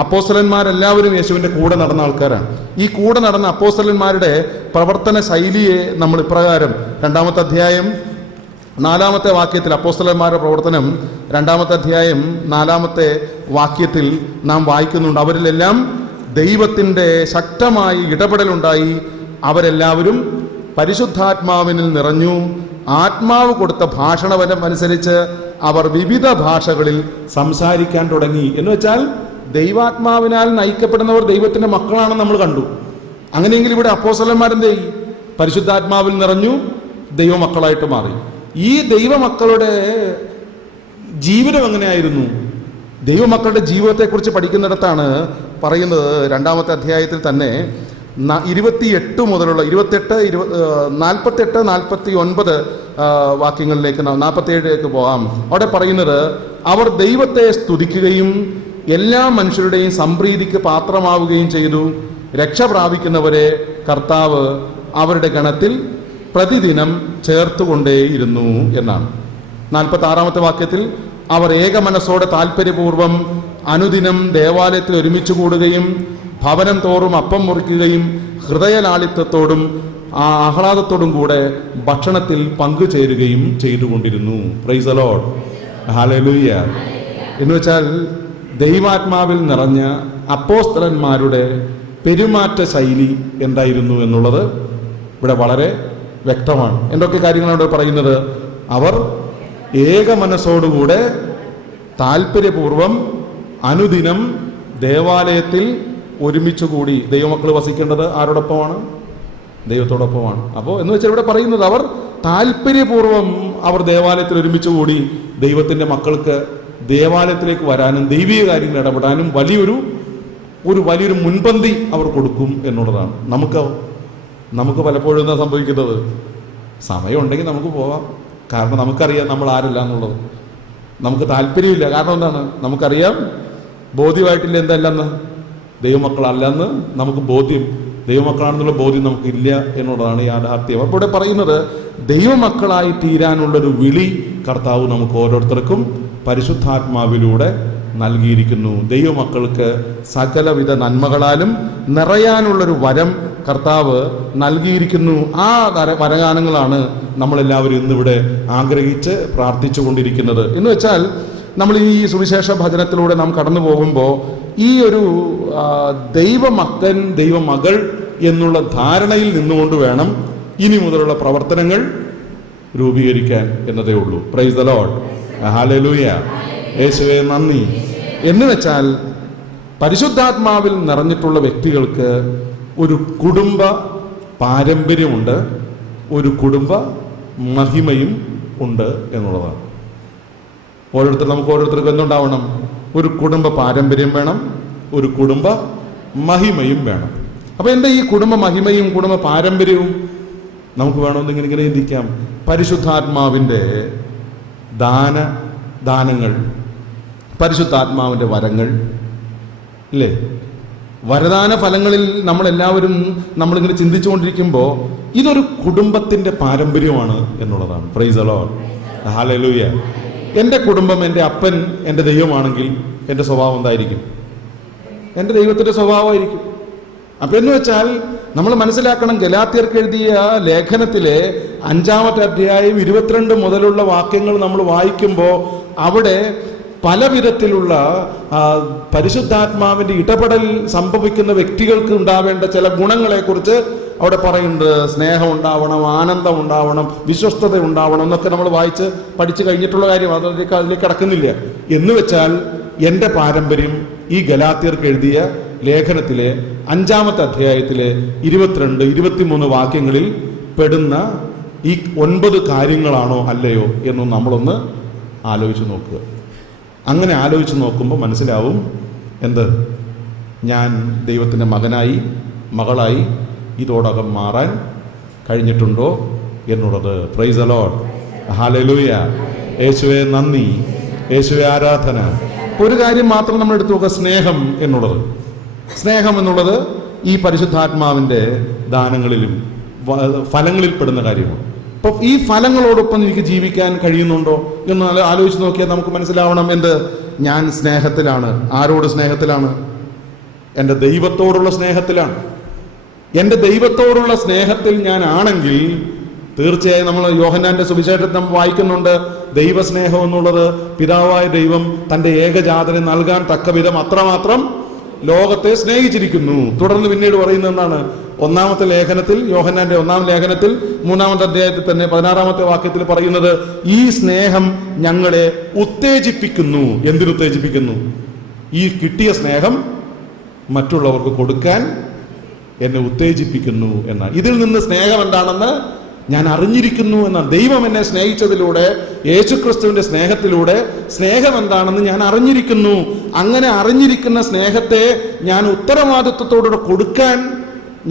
അപ്പോസ്തലന്മാരെല്ലാവരും യേശുവിൻ്റെ കൂടെ നടന്ന ആൾക്കാരാണ്. ഈ കൂടെ നടന്ന അപ്പോസ്തലന്മാരുടെ പ്രവർത്തന ശൈലിയെ നമ്മൾ ഇപ്രകാരം 2-ാമത്തെ അധ്യായം 4-ാമത്തെ വാക്യത്തിൽ, അപ്പോസ്തലന്മാരുടെ പ്രവർത്തനം 2-ാമത്തെ അധ്യായം 4-ാമത്തെ വാക്യത്തിൽ നാം വായിക്കുന്നുണ്ട്. അവരിലെല്ലാം ദൈവത്തിൻ്റെ ശക്തമായി ഇടപെടലുണ്ടായി. അവരെല്ലാവരും പരിശുദ്ധാത്മാവിനിൽ നിറഞ്ഞു. ആത്മാവ് കൊടുത്ത ഭാഷണവരം അനുസരിച്ച് അവർ വിവിധ ഭാഷകളിൽ സംസാരിക്കാൻ തുടങ്ങി. എന്ന് വെച്ചാൽ ദൈവാത്മാവിനാൽ നയിക്കപ്പെടുന്നവർ ദൈവത്തിൻ്റെ മക്കളാണെന്ന് നമ്മൾ കണ്ടു. അങ്ങനെയെങ്കിൽ ഇവിടെ അപ്പോസ്തലന്മാരെന്തേ? പരിശുദ്ധാത്മാവിൽ നിറഞ്ഞു, ദൈവമക്കളായിട്ട് മാറി. ഈ ദൈവമക്കളുടെ ജീവിതം എങ്ങനെയായിരുന്നു? ദൈവമക്കളുടെ ജീവിതത്തെക്കുറിച്ച് പഠിക്കുന്നിടത്താണ് പറയുന്നത് 2-ാമത്തെ അധ്യായത്തിൽ തന്നെ 28 മുതലുള്ള 48-49 വാക്യങ്ങളിലേക്ക് 47 പോകാം. അവിടെ പറയുന്നത്, അവർ ദൈവത്തെ സ്തുതിക്കുകയും എല്ലാ മനുഷ്യരുടെയും സംപ്രീതിക്ക് പാത്രമാവുകയും ചെയ്തു. രക്ഷ പ്രാപിക്കുന്നവരെ കർത്താവ് അവരുടെ ഗണത്തിൽ പ്രതിദിനം ചേർത്തുകൊണ്ടേയിരുന്നു എന്നാണ്. 46-ാമത്തെ വാക്യത്തിൽ, അവർ ഏകമനസ്സോടെ താല്പര്യപൂർവ്വം അനുദിനം ദേവാലയത്തിൽ ഒരുമിച്ച് കൂടുകയും ഭവനം തോറും അപ്പം മുറിക്കുകയും ഹൃദയലാളിത്യത്തോടും ആ ആഹ്ലാദത്തോടും കൂടെ ഭക്ഷണത്തിൽ പങ്കുചേരുകയും ചെയ്തുകൊണ്ടിരുന്നു. Price the Lord, hallelujah. എന്ന് വെച്ചാൽ ദൈവാത്മാവിൽ നിറഞ്ഞ അപ്പോസ്തലന്മാരുടെ പെരുമാറ്റ ശൈലി എന്തായിരുന്നു എന്നുള്ളത് ഇവിടെ വളരെ വ്യക്തമാണ്. എന്തൊക്കെ കാര്യങ്ങളാണ് ഇവിടെ പറയുന്നത്? അവർ ഏക മനസ്സോടുകൂടെ താല്പര്യപൂർവം അനുദിനം ദേവാലയത്തിൽ ഒരുമിച്ചുകൂടി. ദൈവമക്കൾ വസിക്കേണ്ടത് ആരോടൊപ്പമാണ്? ദൈവത്തോടൊപ്പമാണ്. അപ്പോൾ എന്ന് വെച്ചാൽ ഇവിടെ പറയുന്നത് അവർ താല്പര്യപൂർവം അവർ ദേവാലയത്തിൽ ഒരുമിച്ചുകൂടി ദൈവത്തിൻ്റെ മക്കൾക്ക് ദേവാലയത്തിലേക്ക് വരാനും ദൈവീയ കാര്യങ്ങൾ ഇടപെടാനും വലിയൊരു മുൻപന്തി അവർ കൊടുക്കും എന്നുള്ളതാണ്. നമുക്ക് പലപ്പോഴും എന്താ സംഭവിക്കുന്നത്? സമയമുണ്ടെങ്കിൽ നമുക്ക് പോവാം, കാരണം നമുക്കറിയാം നമ്മൾ ആരല്ല എന്നുള്ളത്. നമുക്ക് താല്പര്യമില്ല, കാരണം എന്താണ്? നമുക്കറിയാം, ബോധ്യമായിട്ടില്ല എന്തല്ലെന്ന്, ദൈവമക്കളല്ലെന്ന് നമുക്ക് ബോധ്യം, ദൈവമക്കളാണെന്നുള്ള ബോധ്യം നമുക്കില്ല എന്നുള്ളതാണ് യാഥാർത്ഥ്യം. അപ്പോൾ ഇവിടെ പറയുന്നത് ദൈവമക്കളായി തീരാനുള്ളൊരു വിളി കർത്താവ് നമുക്ക് ഓരോരുത്തർക്കും പരിശുദ്ധാത്മാവിലൂടെ നൽകിയിരിക്കുന്നു. ദൈവമക്കൾക്ക് സകലവിധ നന്മകളാലും നിറയാനുള്ളൊരു വരം കർത്താവ് നൽകിയിരിക്കുന്നു. ആ വരദാനങ്ങളാണ് നമ്മളെല്ലാവരും ഇന്നിവിടെ ആഗ്രഹിച്ച് പ്രാർത്ഥിച്ചു കൊണ്ടിരിക്കുന്നത്. എന്ന് വെച്ചാൽ നമ്മൾ ഈ സുവിശേഷ ഭജനത്തിലൂടെ നാം കടന്നു പോകുമ്പോൾ ഈ ഒരു ദൈവമക്കൻ ദൈവമകൾ എന്നുള്ള ധാരണയിൽ നിന്നുകൊണ്ട് വേണം ഇനി മുതലുള്ള പ്രവർത്തനങ്ങൾ രൂപീകരിക്കാൻ എന്നതേ ഉള്ളൂ. Price the Lord, hallelujah. യേശുവേ നന്ദി. എന്ന് വെച്ചാൽ പരിശുദ്ധാത്മാവിൽ നിറഞ്ഞിട്ടുള്ള വ്യക്തികൾക്ക് ഒരു കുടുംബ പാരമ്പര്യമുണ്ട്, ഒരു കുടുംബ മഹിമയും ഉണ്ട് എന്നുള്ളതാണ്. നമുക്ക് ഓരോരുത്തർക്കും എന്തുണ്ടാവണം? ഒരു കുടുംബ പാരമ്പര്യം വേണം, ഒരു കുടുംബ മഹിമയും വേണം. അപ്പോൾ എന്താ ഈ കുടുംബ മഹിമയും കുടുംബ പാരമ്പര്യവും നമുക്ക് വേണമെന്ന് ഇങ്ങനെ ചിന്തിക്കാം. പരിശുദ്ധാത്മാവിൻ്റെ ദാനങ്ങൾ, പരിശുദ്ധാത്മാവിൻ്റെ വരങ്ങൾ ഇല്ലേ? വരദാന ഫലങ്ങളിൽ നമ്മളിങ്ങനെ ചിന്തിച്ചുകൊണ്ടിരിക്കുമ്പോൾ ഇതൊരു കുടുംബത്തിൻ്റെ പാരമ്പര്യമാണ് എന്നുള്ളതാണ്. Price the Lord, hallelujah. എൻ്റെ കുടുംബം, എൻ്റെ അപ്പൻ എൻ്റെ ദൈവമാണെങ്കിൽ എൻ്റെ സ്വഭാവം എന്തായിരിക്കും? എൻ്റെ ദൈവത്തിൻ്റെ സ്വഭാവമായിരിക്കും. അപ്പം എന്ന് വെച്ചാൽ നമ്മൾ മനസ്സിലാക്കണം, ഗലാത്യർക്ക് എഴുതിയ ലേഖനത്തിലെ 5-ാമത്തെ അധ്യായം 22 മുതലുള്ള വാക്യങ്ങൾ നമ്മൾ വായിക്കുമ്പോൾ അവിടെ പല വിധത്തിലുള്ള പരിശുദ്ധാത്മാവിൻ്റെ ഇടപെടൽ സംഭവിക്കുന്ന വ്യക്തികൾക്ക് ഉണ്ടാവേണ്ട ചില ഗുണങ്ങളെക്കുറിച്ച് അവിടെ പറയുന്നുണ്ട്. സ്നേഹം ഉണ്ടാവണം, ആനന്ദം ഉണ്ടാവണം, വിശ്വസ്തത ഉണ്ടാവണം എന്നൊക്കെ നമ്മൾ പഠിച്ചു കഴിഞ്ഞിട്ടുള്ള കാര്യം, അതിലേക്ക് കടക്കുന്നില്ല. എന്ന് വെച്ചാൽ എൻ്റെ പാരമ്പര്യം ഈ ഗലാത്യർക്ക് എഴുതിയ ലേഖനത്തിലെ 5-ാമത്തെ അധ്യായത്തിലെ 22-23 വാക്യങ്ങളിൽ പെടുന്ന ഈ 9 കാര്യങ്ങളാണോ അല്ലയോ എന്നും നമ്മളൊന്ന് ആലോചിച്ച് നോക്കുക. അങ്ങനെ ആലോചിച്ച് നോക്കുമ്പോൾ മനസ്സിലാവും എന്ത്? ഞാൻ ദൈവത്തിൻ്റെ മകനായി മകളായി ഇതോടകം മാറാൻ കഴിഞ്ഞിട്ടുണ്ടോ എന്നുള്ളത്. Price the Lord, hallelujah. യേശുവേ നന്ദി, യേശുവേ ആരാധന. ഒരു കാര്യം മാത്രം നമ്മൾ എടുത്തു നോക്കുക, സ്നേഹം എന്നുള്ളത് ഈ പരിശുദ്ധാത്മാവിൻ്റെ ദാനങ്ങളിലും ഫലങ്ങളിൽ പെടുന്ന കാര്യമാണ്. അപ്പം ഈ ഫലങ്ങളോടൊപ്പം എനിക്ക് ജീവിക്കാൻ കഴിയുന്നുണ്ടോ എന്ന് ആലോചിച്ച് നോക്കിയാൽ നമുക്ക് മനസ്സിലാവണം എന്ത്? ഞാൻ സ്നേഹത്തിലാണ്. ആരോട് സ്നേഹത്തിലാണ്? എൻ്റെ ദൈവത്തോടുള്ള സ്നേഹത്തിലാണ്. എൻ്റെ ദൈവത്തോടുള്ള സ്നേഹത്തിൽ ഞാൻ ആണെങ്കിൽ തീർച്ചയായും നമ്മൾ യോഹന്നാന്റെ സുവിശേഷത്തിൽ നമ്മൾ വായിക്കുന്നുണ്ട്, ദൈവസ്നേഹം എന്നുള്ളത് പിതാവായ ദൈവം തൻ്റെ ഏകജാതനെ നൽകാൻ തക്ക വിധം അത്രമാത്രം ലോകത്തെ സ്നേഹിച്ചിരിക്കുന്നു. തുടർന്ന് പിന്നീട് പറയുന്നത് എന്താണ്? 1-ാമത്തെ ലേഖനത്തിൽ, യോഹന്നാന്റെ 1-ാം ലേഖനത്തിൽ 3-ാമത്തെ അധ്യായത്തിൽ തന്നെ 16-ാമത്തെ വാക്യത്തിൽ പറയുന്നത്, ഈ സ്നേഹം ഞങ്ങളെ ഉത്തേജിപ്പിക്കുന്നു. എന്തിനുത്തേജിപ്പിക്കുന്നു? ഈ കിട്ടിയ സ്നേഹം മറ്റുള്ളവർക്ക് കൊടുക്കാൻ എന്നെ ഉത്തേജിപ്പിക്കുന്നു എന്നാണ്. ഇതിൽ നിന്ന് സ്നേഹം എന്താണെന്ന് ഞാൻ അറിഞ്ഞിരിക്കുന്നു എന്നാണ്. ദൈവം എന്നെ സ്നേഹിച്ചതിലൂടെ, യേശുക്രിസ്തുവിന്റെ സ്നേഹത്തിലൂടെ സ്നേഹം എന്താണെന്ന് ഞാൻ അറിഞ്ഞിരിക്കുന്നു. അങ്ങനെ അറിഞ്ഞിരിക്കുന്ന സ്നേഹത്തെ ഞാൻ ഉത്തരവാദിത്വത്തോടെ കൊടുക്കാൻ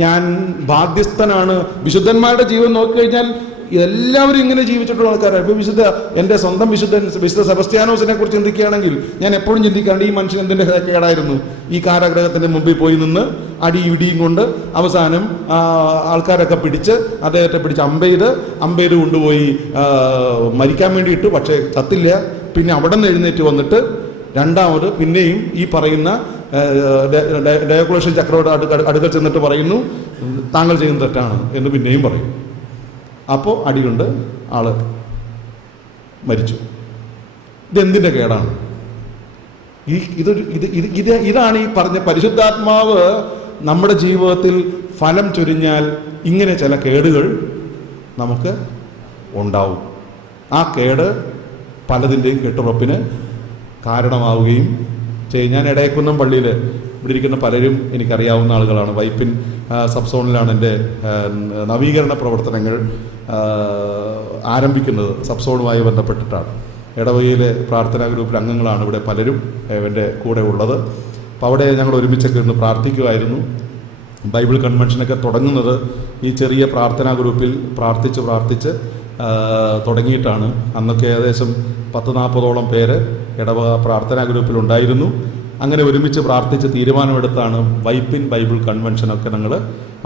ഞാൻ ബാധ്യസ്ഥനാണ്. വിശുദ്ധന്മാരുടെ ജീവൻ നോക്കിക്കഴിഞ്ഞാൽ എല്ലാവരും ഇങ്ങനെ ജീവിച്ചിട്ടുള്ള ആൾക്കാരാണ്. ഇപ്പോൾ എൻ്റെ സ്വന്തം വിശുദ്ധ സെബസ്ത്യാനോസിനെ കുറിച്ച് ചിന്തിക്കുകയാണെങ്കിൽ ഞാൻ എപ്പോഴും ചിന്തിക്കാണ്ട് ഈ മനുഷ്യൻ എന്തിൻ്റെ കേടായിരുന്നു? ഈ കാരാഗ്രഹത്തിൻ്റെ മുമ്പിൽ പോയി നിന്ന് ഇടിയും കൊണ്ട് അവസാനം ആൾക്കാരൊക്കെ പിടിച്ച് അദ്ദേഹത്തെ പിടിച്ച് അമ്പെയ്ത് കൊണ്ടുപോയി മരിക്കാൻ വേണ്ടിയിട്ട്, പക്ഷേ ചത്തില്ല. പിന്നെ അവിടെ നിന്ന് എഴുന്നേറ്റ് വന്നിട്ട് രണ്ടാമത് പിന്നെയും ഈ പറയുന്ന ഡയോക്ലേഷ്യൻ ചക്രവർത്തി അടുക്കൽ ചെന്നിട്ട് പറയുന്നു, താങ്കൾ ചെയ്യുന്നത് തെറ്റാണ് എന്ന് പിന്നെയും പറയും. അപ്പോൾ അടികൊണ്ട് ആള് മരിച്ചു. ഇതെന്തിൻ്റെ കേടാണ്? ഇതാണ് ഈ പറഞ്ഞ പരിശുദ്ധാത്മാവ് നമ്മുടെ ജീവിതത്തിൽ ഫലം ചൊരിഞ്ഞാൽ ഇങ്ങനെ ചില കേടുകൾ നമുക്ക് ഉണ്ടാവും. ആ കേട് പലതിൻ്റെയും കെട്ടുറപ്പിന് കാരണമാവുകയും ചെയ്യും. ഞാൻ എടയക്കുന്നം പള്ളിയിൽ ഇവിടെ ഇരിക്കുന്ന പലരും എനിക്കറിയാവുന്ന ആളുകളാണ്. വൈപ്പിൻ സബ് സോണിലാണ് എൻ്റെ നവീകരണ പ്രവർത്തനങ്ങൾ ആരംഭിക്കുന്നത്. സബ് സോണുമായി ബന്ധപ്പെട്ടിട്ടാണ്. ഇടവകയിലെ പ്രാർത്ഥനാ ഗ്രൂപ്പിൽ അംഗങ്ങളാണ് ഇവിടെ പലരും എൻ്റെ കൂടെ ഉള്ളത്. അപ്പോൾ അവിടെ ഞങ്ങൾ ഒരുമിച്ചൊക്കെ ഇരുന്ന് പ്രാർത്ഥിക്കുമായിരുന്നു. ബൈബിൾ കൺവെൻഷനൊക്കെ തുടങ്ങുന്നത് ഈ ചെറിയ പ്രാർത്ഥനാ ഗ്രൂപ്പിൽ പ്രാർത്ഥിച്ച് തുടങ്ങിയിട്ടാണ്. അന്നൊക്കെ ഏകദേശം 10-40ഓളം പേര് ഇടവക പ്രാർത്ഥനാ ഗ്രൂപ്പിലുണ്ടായിരുന്നു. അങ്ങനെ ഒരുമിച്ച് പ്രാർത്ഥിച്ച് തീരുമാനമെടുത്താണ് വൈപ്പിൻ ബൈബിൾ കൺവെൻഷനൊക്കെ ഞങ്ങൾ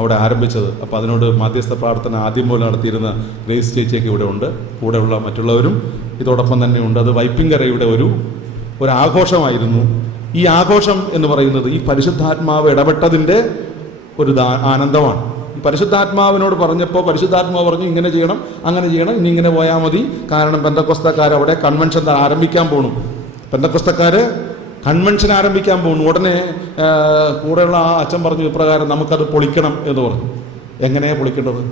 അവിടെ ആരംഭിച്ചത്. അപ്പോൾ അതിനോട് മാധ്യസ്ഥ പ്രാർത്ഥന ആദ്യം പോലെ നടത്തിയിരുന്ന ഗ്രേസ് ചേച്ചിയൊക്കെ ഇവിടെ ഉണ്ട്. കൂടെയുള്ള മറ്റുള്ളവരും ഇതോടൊപ്പം തന്നെ ഉണ്ട്. അത് വൈപ്പിൻകരയുടെ ഒരു ആഘോഷമായിരുന്നു. ഈ ആഘോഷം എന്ന് പറയുന്നത് ഈ പരിശുദ്ധാത്മാവ് ഇടപെട്ടതിൻ്റെ ഒരു ആനന്ദമാണ്. ഈ പരിശുദ്ധാത്മാവിനോട് പറഞ്ഞപ്പോൾ പരിശുദ്ധാത്മാവ് പറഞ്ഞു, ഇങ്ങനെ ചെയ്യണം, അങ്ങനെ ചെയ്യണം, ഇനി ഇങ്ങനെ പോയാൽ മതി. കാരണം പെന്തക്കോസ്തക്കാർ അവിടെ കൺവെൻഷൻ ആരംഭിക്കാൻ പോകണം. പെന്തക്കോസ്തക്കാർ കൺവെൻഷൻ ആരംഭിക്കാൻ പോകുന്നു. ഉടനെ കൂടെയുള്ള ആ അച്ഛൻ പറഞ്ഞു, ഇപ്രകാരം നമുക്കത് പൊളിക്കണം എന്ന് പറഞ്ഞു. എങ്ങനെയാണ് പൊളിക്കേണ്ടത്?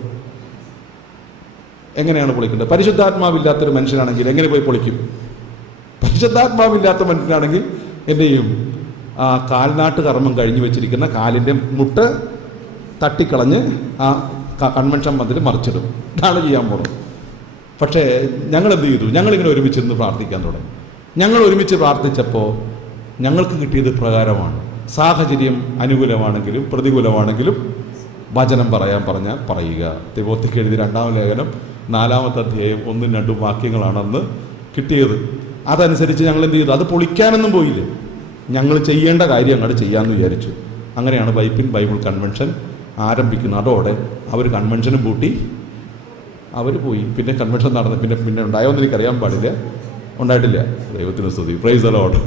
എങ്ങനെയാണ് പൊളിക്കേണ്ടത്? പരിശുദ്ധാത്മാവില്ലാത്തൊരു മനുഷ്യനാണെങ്കിൽ എങ്ങനെ പോയി പൊളിക്കും? പരിശുദ്ധാത്മാവില്ലാത്ത മനുഷ്യനാണെങ്കിൽ എന്ത് ചെയ്യും? ആ കാൽനാട്ട് കർമ്മം കഴിഞ്ഞു വെച്ചിരിക്കുന്ന കാലിൻ്റെ മുട്ട് തട്ടിക്കളഞ്ഞ് ആ കൺവെൻഷൻ മതിൽ മറിച്ചിടും. ഇതാണ് ചെയ്യാൻ പോകുന്നത്. പക്ഷേ ഞങ്ങൾ എന്ത് ചെയ്തു? ഞങ്ങളിങ്ങനെ ഒരുമിച്ചിരുന്ന് പ്രാർത്ഥിക്കാൻ തുടങ്ങി. ഞങ്ങൾ ഒരുമിച്ച് പ്രാർത്ഥിച്ചപ്പോൾ ഞങ്ങൾക്ക് കിട്ടിയത് പ്രകാരമാണ്. സാഹചര്യം അനുകൂലമാണെങ്കിലും പ്രതികൂലമാണെങ്കിലും വചനം പറഞ്ഞാൽ പറയുക. തിമോത്തിക്ക് എഴുതി 2-ാം ലേഖനം 4-ാമത്തെ അധ്യായം 1-2 വാക്യങ്ങളാണെന്ന് കിട്ടിയത്. അതനുസരിച്ച് ഞങ്ങൾ എന്ത് ചെയ്തു? അത് പൊളിക്കാനൊന്നും പോയില്ല. ഞങ്ങൾ ചെയ്യേണ്ട കാര്യം അങ്ങോട്ട് ചെയ്യാമെന്ന് വിചാരിച്ചു. അങ്ങനെയാണ് വൈപ്പിൻ ബൈബിൾ കൺവെൻഷൻ ആരംഭിക്കുന്നത്. അതോടെ അവർ കൺവെൻഷനും പൂട്ടി അവർ പോയി. പിന്നെ കൺവെൻഷൻ നടന്ന് പിന്നെ ഉണ്ടായോന്ന് എനിക്കറിയാൻ പാടില്ല. ഉണ്ടായിട്ടില്ല. ദൈവത്തിന് സ്തുതി. Price the Lord.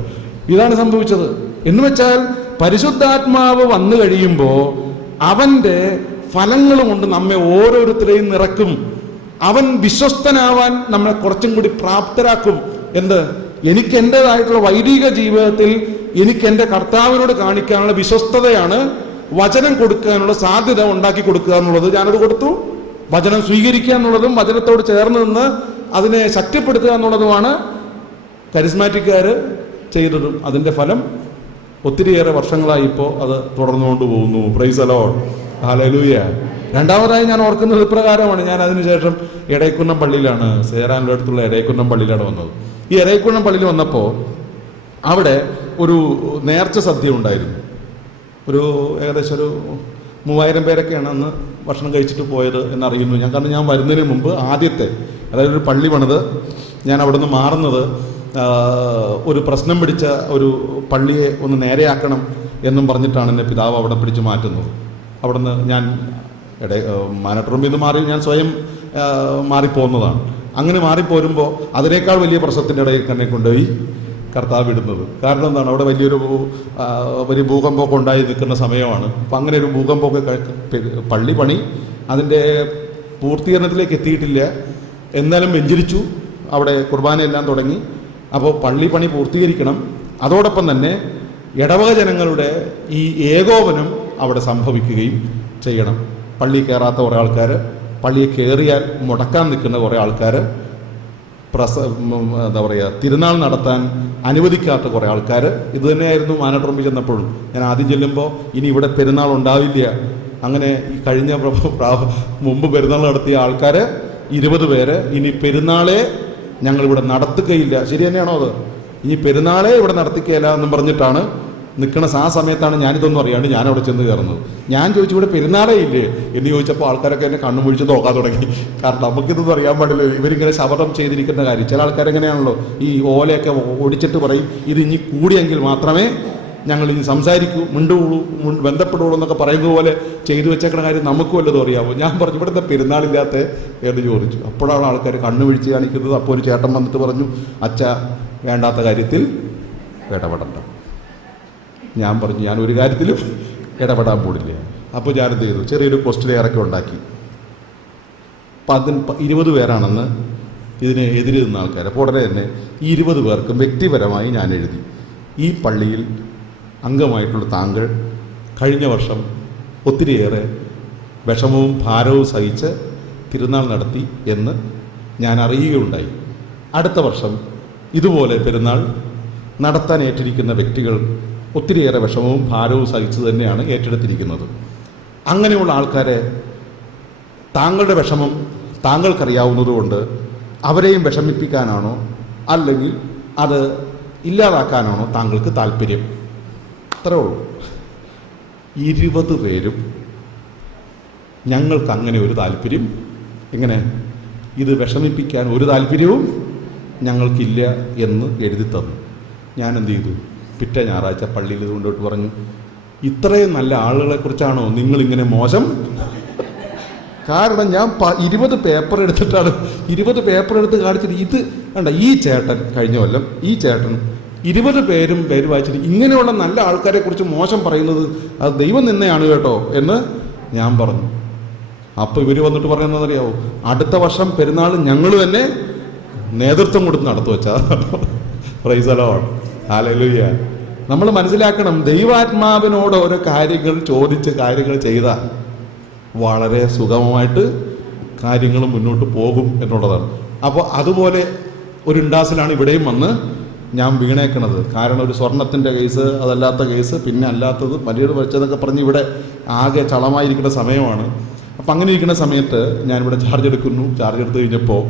ഇതാണ് സംഭവിച്ചത്. എന്ന് വെച്ചാൽ പരിശുദ്ധാത്മാവ് വന്നു കഴിയുമ്പോൾ അവൻ്റെ ഫലങ്ങൾ കൊണ്ട് നമ്മെ ഓരോരുത്തരെയും നിറക്കും. അവൻ വിശ്വസ്തനാവാൻ നമ്മളെ കുറച്ചും കൂടി പ്രാപ്തരാക്കും. എനിക്ക് എൻ്റെതായിട്ടുള്ള വൈദിക ജീവിതത്തിൽ എനിക്ക് എൻ്റെ കർത്താവിനോട് കാണിക്കാനുള്ള വിശ്വസ്തതയാണ് വചനം കൊടുക്കാനുള്ള സാധ്യത ഉണ്ടാക്കി കൊടുക്കുക എന്നുള്ളത്. ഞാനത് കൊടുത്തു. വചനം സ്വീകരിക്കുക എന്നുള്ളതും വചനത്തോട് ചേർന്ന് നിന്ന് അതിനെ ശക്തിപ്പെടുത്തുക എന്നുള്ളതുമാണ് കരിസ്മാറ്റിക്കാർ ചെയ്തതും. അതിൻ്റെ ഫലം ഒത്തിരിയേറെ വർഷങ്ങളായി ഇപ്പോൾ അത് തുടർന്നുകൊണ്ട് പോകുന്നു. Price the Lord. ഹല്ലേലൂയ. രണ്ടാമതായി ഞാൻ ഓർക്കുന്നത് ഇപ്രകാരമാണ്. ഞാൻ അതിനുശേഷം എടയക്കുന്നം പള്ളിയിലാണ്, സേറാൻ്റെ അടുത്തുള്ള എടയക്കുന്നം പള്ളിയിലാണ് വന്നത്. ഈ എടയക്കുന്നം പള്ളിയിൽ വന്നപ്പോൾ അവിടെ ഒരു നേർച്ച സദ്യ ഉണ്ടായിരുന്നു. ഏകദേശം 3000 പേരൊക്കെയാണ് അന്ന് ഭക്ഷണം കഴിച്ചിട്ട് പോയത് എന്നറിയുന്നു ഞാൻ. കാരണം ഞാൻ വരുന്നതിന് മുമ്പ് ആദ്യത്തെ, അതായത് ഒരു പള്ളി പണിത് ഞാൻ അവിടെ നിന്ന് മാറുന്നത് ഒരു പ്രശ്നം പിടിച്ച ഒരു പള്ളിയെ ഒന്ന് നേരെയാക്കണം എന്നും പറഞ്ഞിട്ടാണ് എന്നെ പിതാവ് അവിടെ പിടിച്ച് മാറ്റുന്നത്. അവിടെ നിന്ന് ഞാൻ മാനട്ടുറമ്പിൽ നിന്ന് മാറി ഞാൻ സ്വയം മാറിപ്പോകുന്നതാണ്. അങ്ങനെ മാറിപ്പോരുമ്പോൾ അതിനേക്കാൾ വലിയ പ്രശ്നത്തിൻ്റെ ഇടയിൽ തന്നെ കൊണ്ടുപോയി കർത്താവ് ഇടുന്നത്. കാരണം എന്താണ്? അവിടെ വലിയ ഭൂകമ്പമൊക്കെ ഉണ്ടായി നിൽക്കുന്ന സമയമാണ്. അപ്പം അങ്ങനെ ഒരു ഭൂകമ്പമൊക്കെ പള്ളി പണി അതിൻ്റെ പൂർത്തീകരണത്തിലേക്ക് എത്തിയിട്ടില്ല. എന്നാലും വെഞ്ചരിച്ചു. അവിടെ കുർബാനയെല്ലാം തുടങ്ങി. അപ്പോൾ പള്ളി പണി പൂർത്തീകരിക്കണം. അതോടൊപ്പം തന്നെ ഇടവക ജനങ്ങളുടെ ഈ ഏകോപനം അവിടെ സംഭവിക്കുകയും ചെയ്യണം. പള്ളി കയറാത്ത കുറേ ആൾക്കാർ, പള്ളിയെ കയറിയാൽ മുടക്കാൻ നിൽക്കുന്ന കുറേ ആൾക്കാർ, തിരുനാൾ നടത്താൻ അനുവദിക്കാത്ത കുറേ ആൾക്കാർ. ഇത് തന്നെയായിരുന്നു മാനട്ടുറമ്പിൽ ചെന്നപ്പോഴും. ഞാൻ ആദ്യം ചെല്ലുമ്പോൾ ഇനി ഇവിടെ പെരുന്നാൾ ഉണ്ടാവില്ല. അങ്ങനെ കഴിഞ്ഞ മുമ്പ് പെരുന്നാൾ നടത്തിയ ആൾക്കാർ 20 പേര് ഇനി പെരുന്നാളെ ഞങ്ങളിവിടെ നടത്തുകയില്ല. ശരി തന്നെയാണോ? അത് ഇനി പെരുന്നാളെ ഇവിടെ നടത്തിക്കുകയില്ല എന്നും പറഞ്ഞിട്ടാണ് നിൽക്കുന്ന. ആ സമയത്താണ് ഞാനിതൊന്നും അറിയാണ്ട് ഞാൻ അവിടെ ചെന്ന് കയറുന്നത്. ഞാൻ ചോദിച്ചു, ഇവിടെ പെരുന്നാളേ ഇല്ലേ എന്ന് ചോദിച്ചപ്പോൾ ആൾക്കാരൊക്കെ എന്നെ കണ്ണു മുഴിച്ച് നോക്കാൻ തുടങ്ങി. കാരണം നമുക്കിതൊന്നും അറിയാൻ പാടില്ല. ഇവരിങ്ങനെ ശപഥം ചെയ്തിരിക്കുന്ന കാര്യം. ചില ആൾക്കാരെങ്ങനെയാണല്ലോ ഈ ഓലയൊക്കെ ഓടിച്ചിട്ട് പറയും, ഇത് ഇനി കൂടിയെങ്കിൽ മാത്രമേ ഞങ്ങൾ ഇനി സംസാരിക്കൂ, ബന്ധപ്പെടുള്ളൂ എന്നൊക്കെ പറയുന്നത് പോലെ ചെയ്തു വെച്ചേക്കുന്ന കാര്യം നമുക്ക് വല്ലതും അറിയാമോ? ഞാൻ പറഞ്ഞു, ഇവിടുത്തെ പെരുന്നാളില്ലാത്ത എന്ന് ചോദിച്ചു. അപ്പോഴാണ് ആൾക്കാർ കണ്ണു പിടിച്ച് കാണിക്കുന്നത്. അപ്പോൾ ഒരു ചേട്ടൻ വന്നിട്ട് പറഞ്ഞു, അച്ഛ വേണ്ടാത്ത കാര്യത്തിൽ ഇടപെടണ്ട. ഞാൻ പറഞ്ഞു ഞാൻ ഒരു കാര്യത്തിലും ഇടപെടാൻ പോടില്ല. അപ്പോൾ ഞാനെന്ത് ചെയ്തു, ചെറിയൊരു ക്വസ്റ്റ്യനെയറൊക്കെ ഉണ്ടാക്കി. 20 പേരാണെന്ന് ഇതിന് എതിര് നിന്ന ആൾക്കാർ. അപ്പോൾ ഉടനെ തന്നെ ഈ 20 പേർക്കും വ്യക്തിപരമായി ഞാൻ എഴുതി, ഈ പള്ളിയിൽ അംഗമായിട്ടുള്ള താങ്കൾ കഴിഞ്ഞ വർഷം ഒത്തിരിയേറെ വിഷമവും ഭാരവും സഹിച്ച് തിരുനാൾ നടത്തി എന്ന് ഞാൻ അറിയുകയുണ്ടായി. അടുത്ത വർഷം ഇതുപോലെ പെരുന്നാൾ നടത്താൻ ഏറ്റിരിക്കുന്ന വ്യക്തികൾ ഒത്തിരിയേറെ വിഷമവും ഭാരവും സഹിച്ച് തന്നെയാണ് ഏറ്റെടുത്തിരിക്കുന്നത്. അങ്ങനെയുള്ള ആൾക്കാരെ താങ്കളുടെ വിഷമം താങ്കൾക്കറിയാവുന്നതുകൊണ്ട് അവരെയും വിഷമിപ്പിക്കാനാണോ അല്ലെങ്കിൽ അത് ഇല്ലാതാക്കാനാണോ താങ്കൾക്ക് താല്പര്യം? അത്രേ ഉള്ളൂ. 20 പേരും ഞങ്ങൾക്ക് അങ്ങനെ ഒരു താല്പര്യം, എങ്ങനെ ഇത് വിഷമിപ്പിക്കാൻ ഒരു താല്പര്യവും ഞങ്ങൾക്കില്ല എന്ന് എഴുതി തന്നു. ഞാൻ എന്ത് ചെയ്തു, പിറ്റേ ഞായറാഴ്ച പള്ളിയിൽ ഇത് കൊണ്ടുപോയിട്ട് പറഞ്ഞു, ഇത്രയും നല്ല ആളുകളെക്കുറിച്ചാണോ നിങ്ങളിങ്ങനെ മോശം? കാരണം ഞാൻ 20 പേപ്പർ എടുത്തിട്ടാണ് 20 പേപ്പർ എടുത്ത് കാണിച്ചിട്ട് ഇത് വേണ്ട, ഈ ചേട്ടൻ കഴിഞ്ഞ കൊല്ലം ഈ ചേട്ടൻ 20 പേര് വായിച്ചിട്ട് ഇങ്ങനെയുള്ള നല്ല ആൾക്കാരെ കുറിച്ച് മോശം പറയുന്നത് അത് ദൈവം നിന്നെയാണ് കേട്ടോ എന്ന് ഞാൻ പറഞ്ഞു. അപ്പോൾ ഇവർ വന്നിട്ട് പറയുന്നതറിയാവോ, അടുത്ത വർഷം പെരുന്നാൾ ഞങ്ങൾ തന്നെ നേതൃത്വം കൊടുത്ത് നടത്തുവച്ചാ. Praise the Lord, hallelujah. നമ്മൾ മനസ്സിലാക്കണം, ദൈവാത്മാവിനോട് ഓരോ കാര്യങ്ങൾ ചോദിച്ച് കാര്യങ്ങൾ ചെയ്താൽ വളരെ സുഗമമായിട്ട് കാര്യങ്ങൾ മുന്നോട്ട് പോകും എന്നുള്ളതാണ്. അപ്പോൾ അതുപോലെ ഒരു ഇൻഡാസിലാണ് ഇവിടെയും വന്ന് ഞാൻ വീണേക്കണത്. കാരണം ഒരു സ്വർണത്തിൻ്റെ കേസ്, അതല്ലാത്ത കേസ്, പിന്നെ അല്ലാത്തത് പലിയുടെ വരച്ചതൊക്കെ പറഞ്ഞ് ഇവിടെ ആകെ ചളമായിരിക്കുന്ന സമയമാണ്. അപ്പം അങ്ങനെ ഇരിക്കുന്ന സമയത്ത് ഞാനിവിടെ ചാർജ് എടുക്കുന്നു. ചാർജ് എടുത്തു കഴിഞ്ഞപ്പോൾ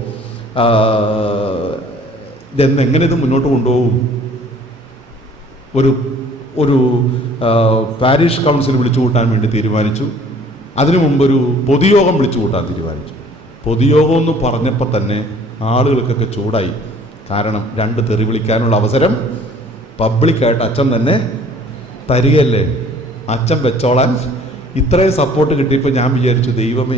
ഇതെങ്ങനെ ഇത് മുന്നോട്ട് കൊണ്ടുപോകും? ഒരു പാരിഷ് കൗൺസിൽ വിളിച്ചു കൂട്ടാൻ വേണ്ടി തീരുമാനിച്ചു. അതിനു മുമ്പൊരു പൊതുയോഗം വിളിച്ചു കൂട്ടാൻ തീരുമാനിച്ചു. പൊതുയോഗം എന്ന് പറഞ്ഞപ്പോൾ തന്നെ ആളുകൾക്കൊക്കെ ചൂടായി. കാരണം 2 തെറി വിളിക്കാനുള്ള അവസരം പബ്ലിക്കായിട്ട് അച്ഛൻ തന്നെ തരികയല്ലേ, അച്ഛൻ വെച്ചോളാൻ ഇത്രയും സപ്പോർട്ട് കിട്ടിയപ്പോൾ ഞാൻ വിചാരിച്ചു, ദൈവമേ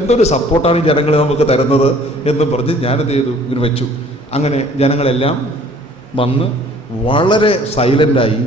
എന്തൊരു സപ്പോർട്ടാണ് ഈ ജനങ്ങൾ നമുക്ക് തരുന്നത് എന്നും പറഞ്ഞ് ഞാനെന്ത് ചെയ്തു, ഇങ്ങനെ വെച്ചു. അങ്ങനെ ജനങ്ങളെല്ലാം വന്ന് വളരെ സൈലൻ്റായി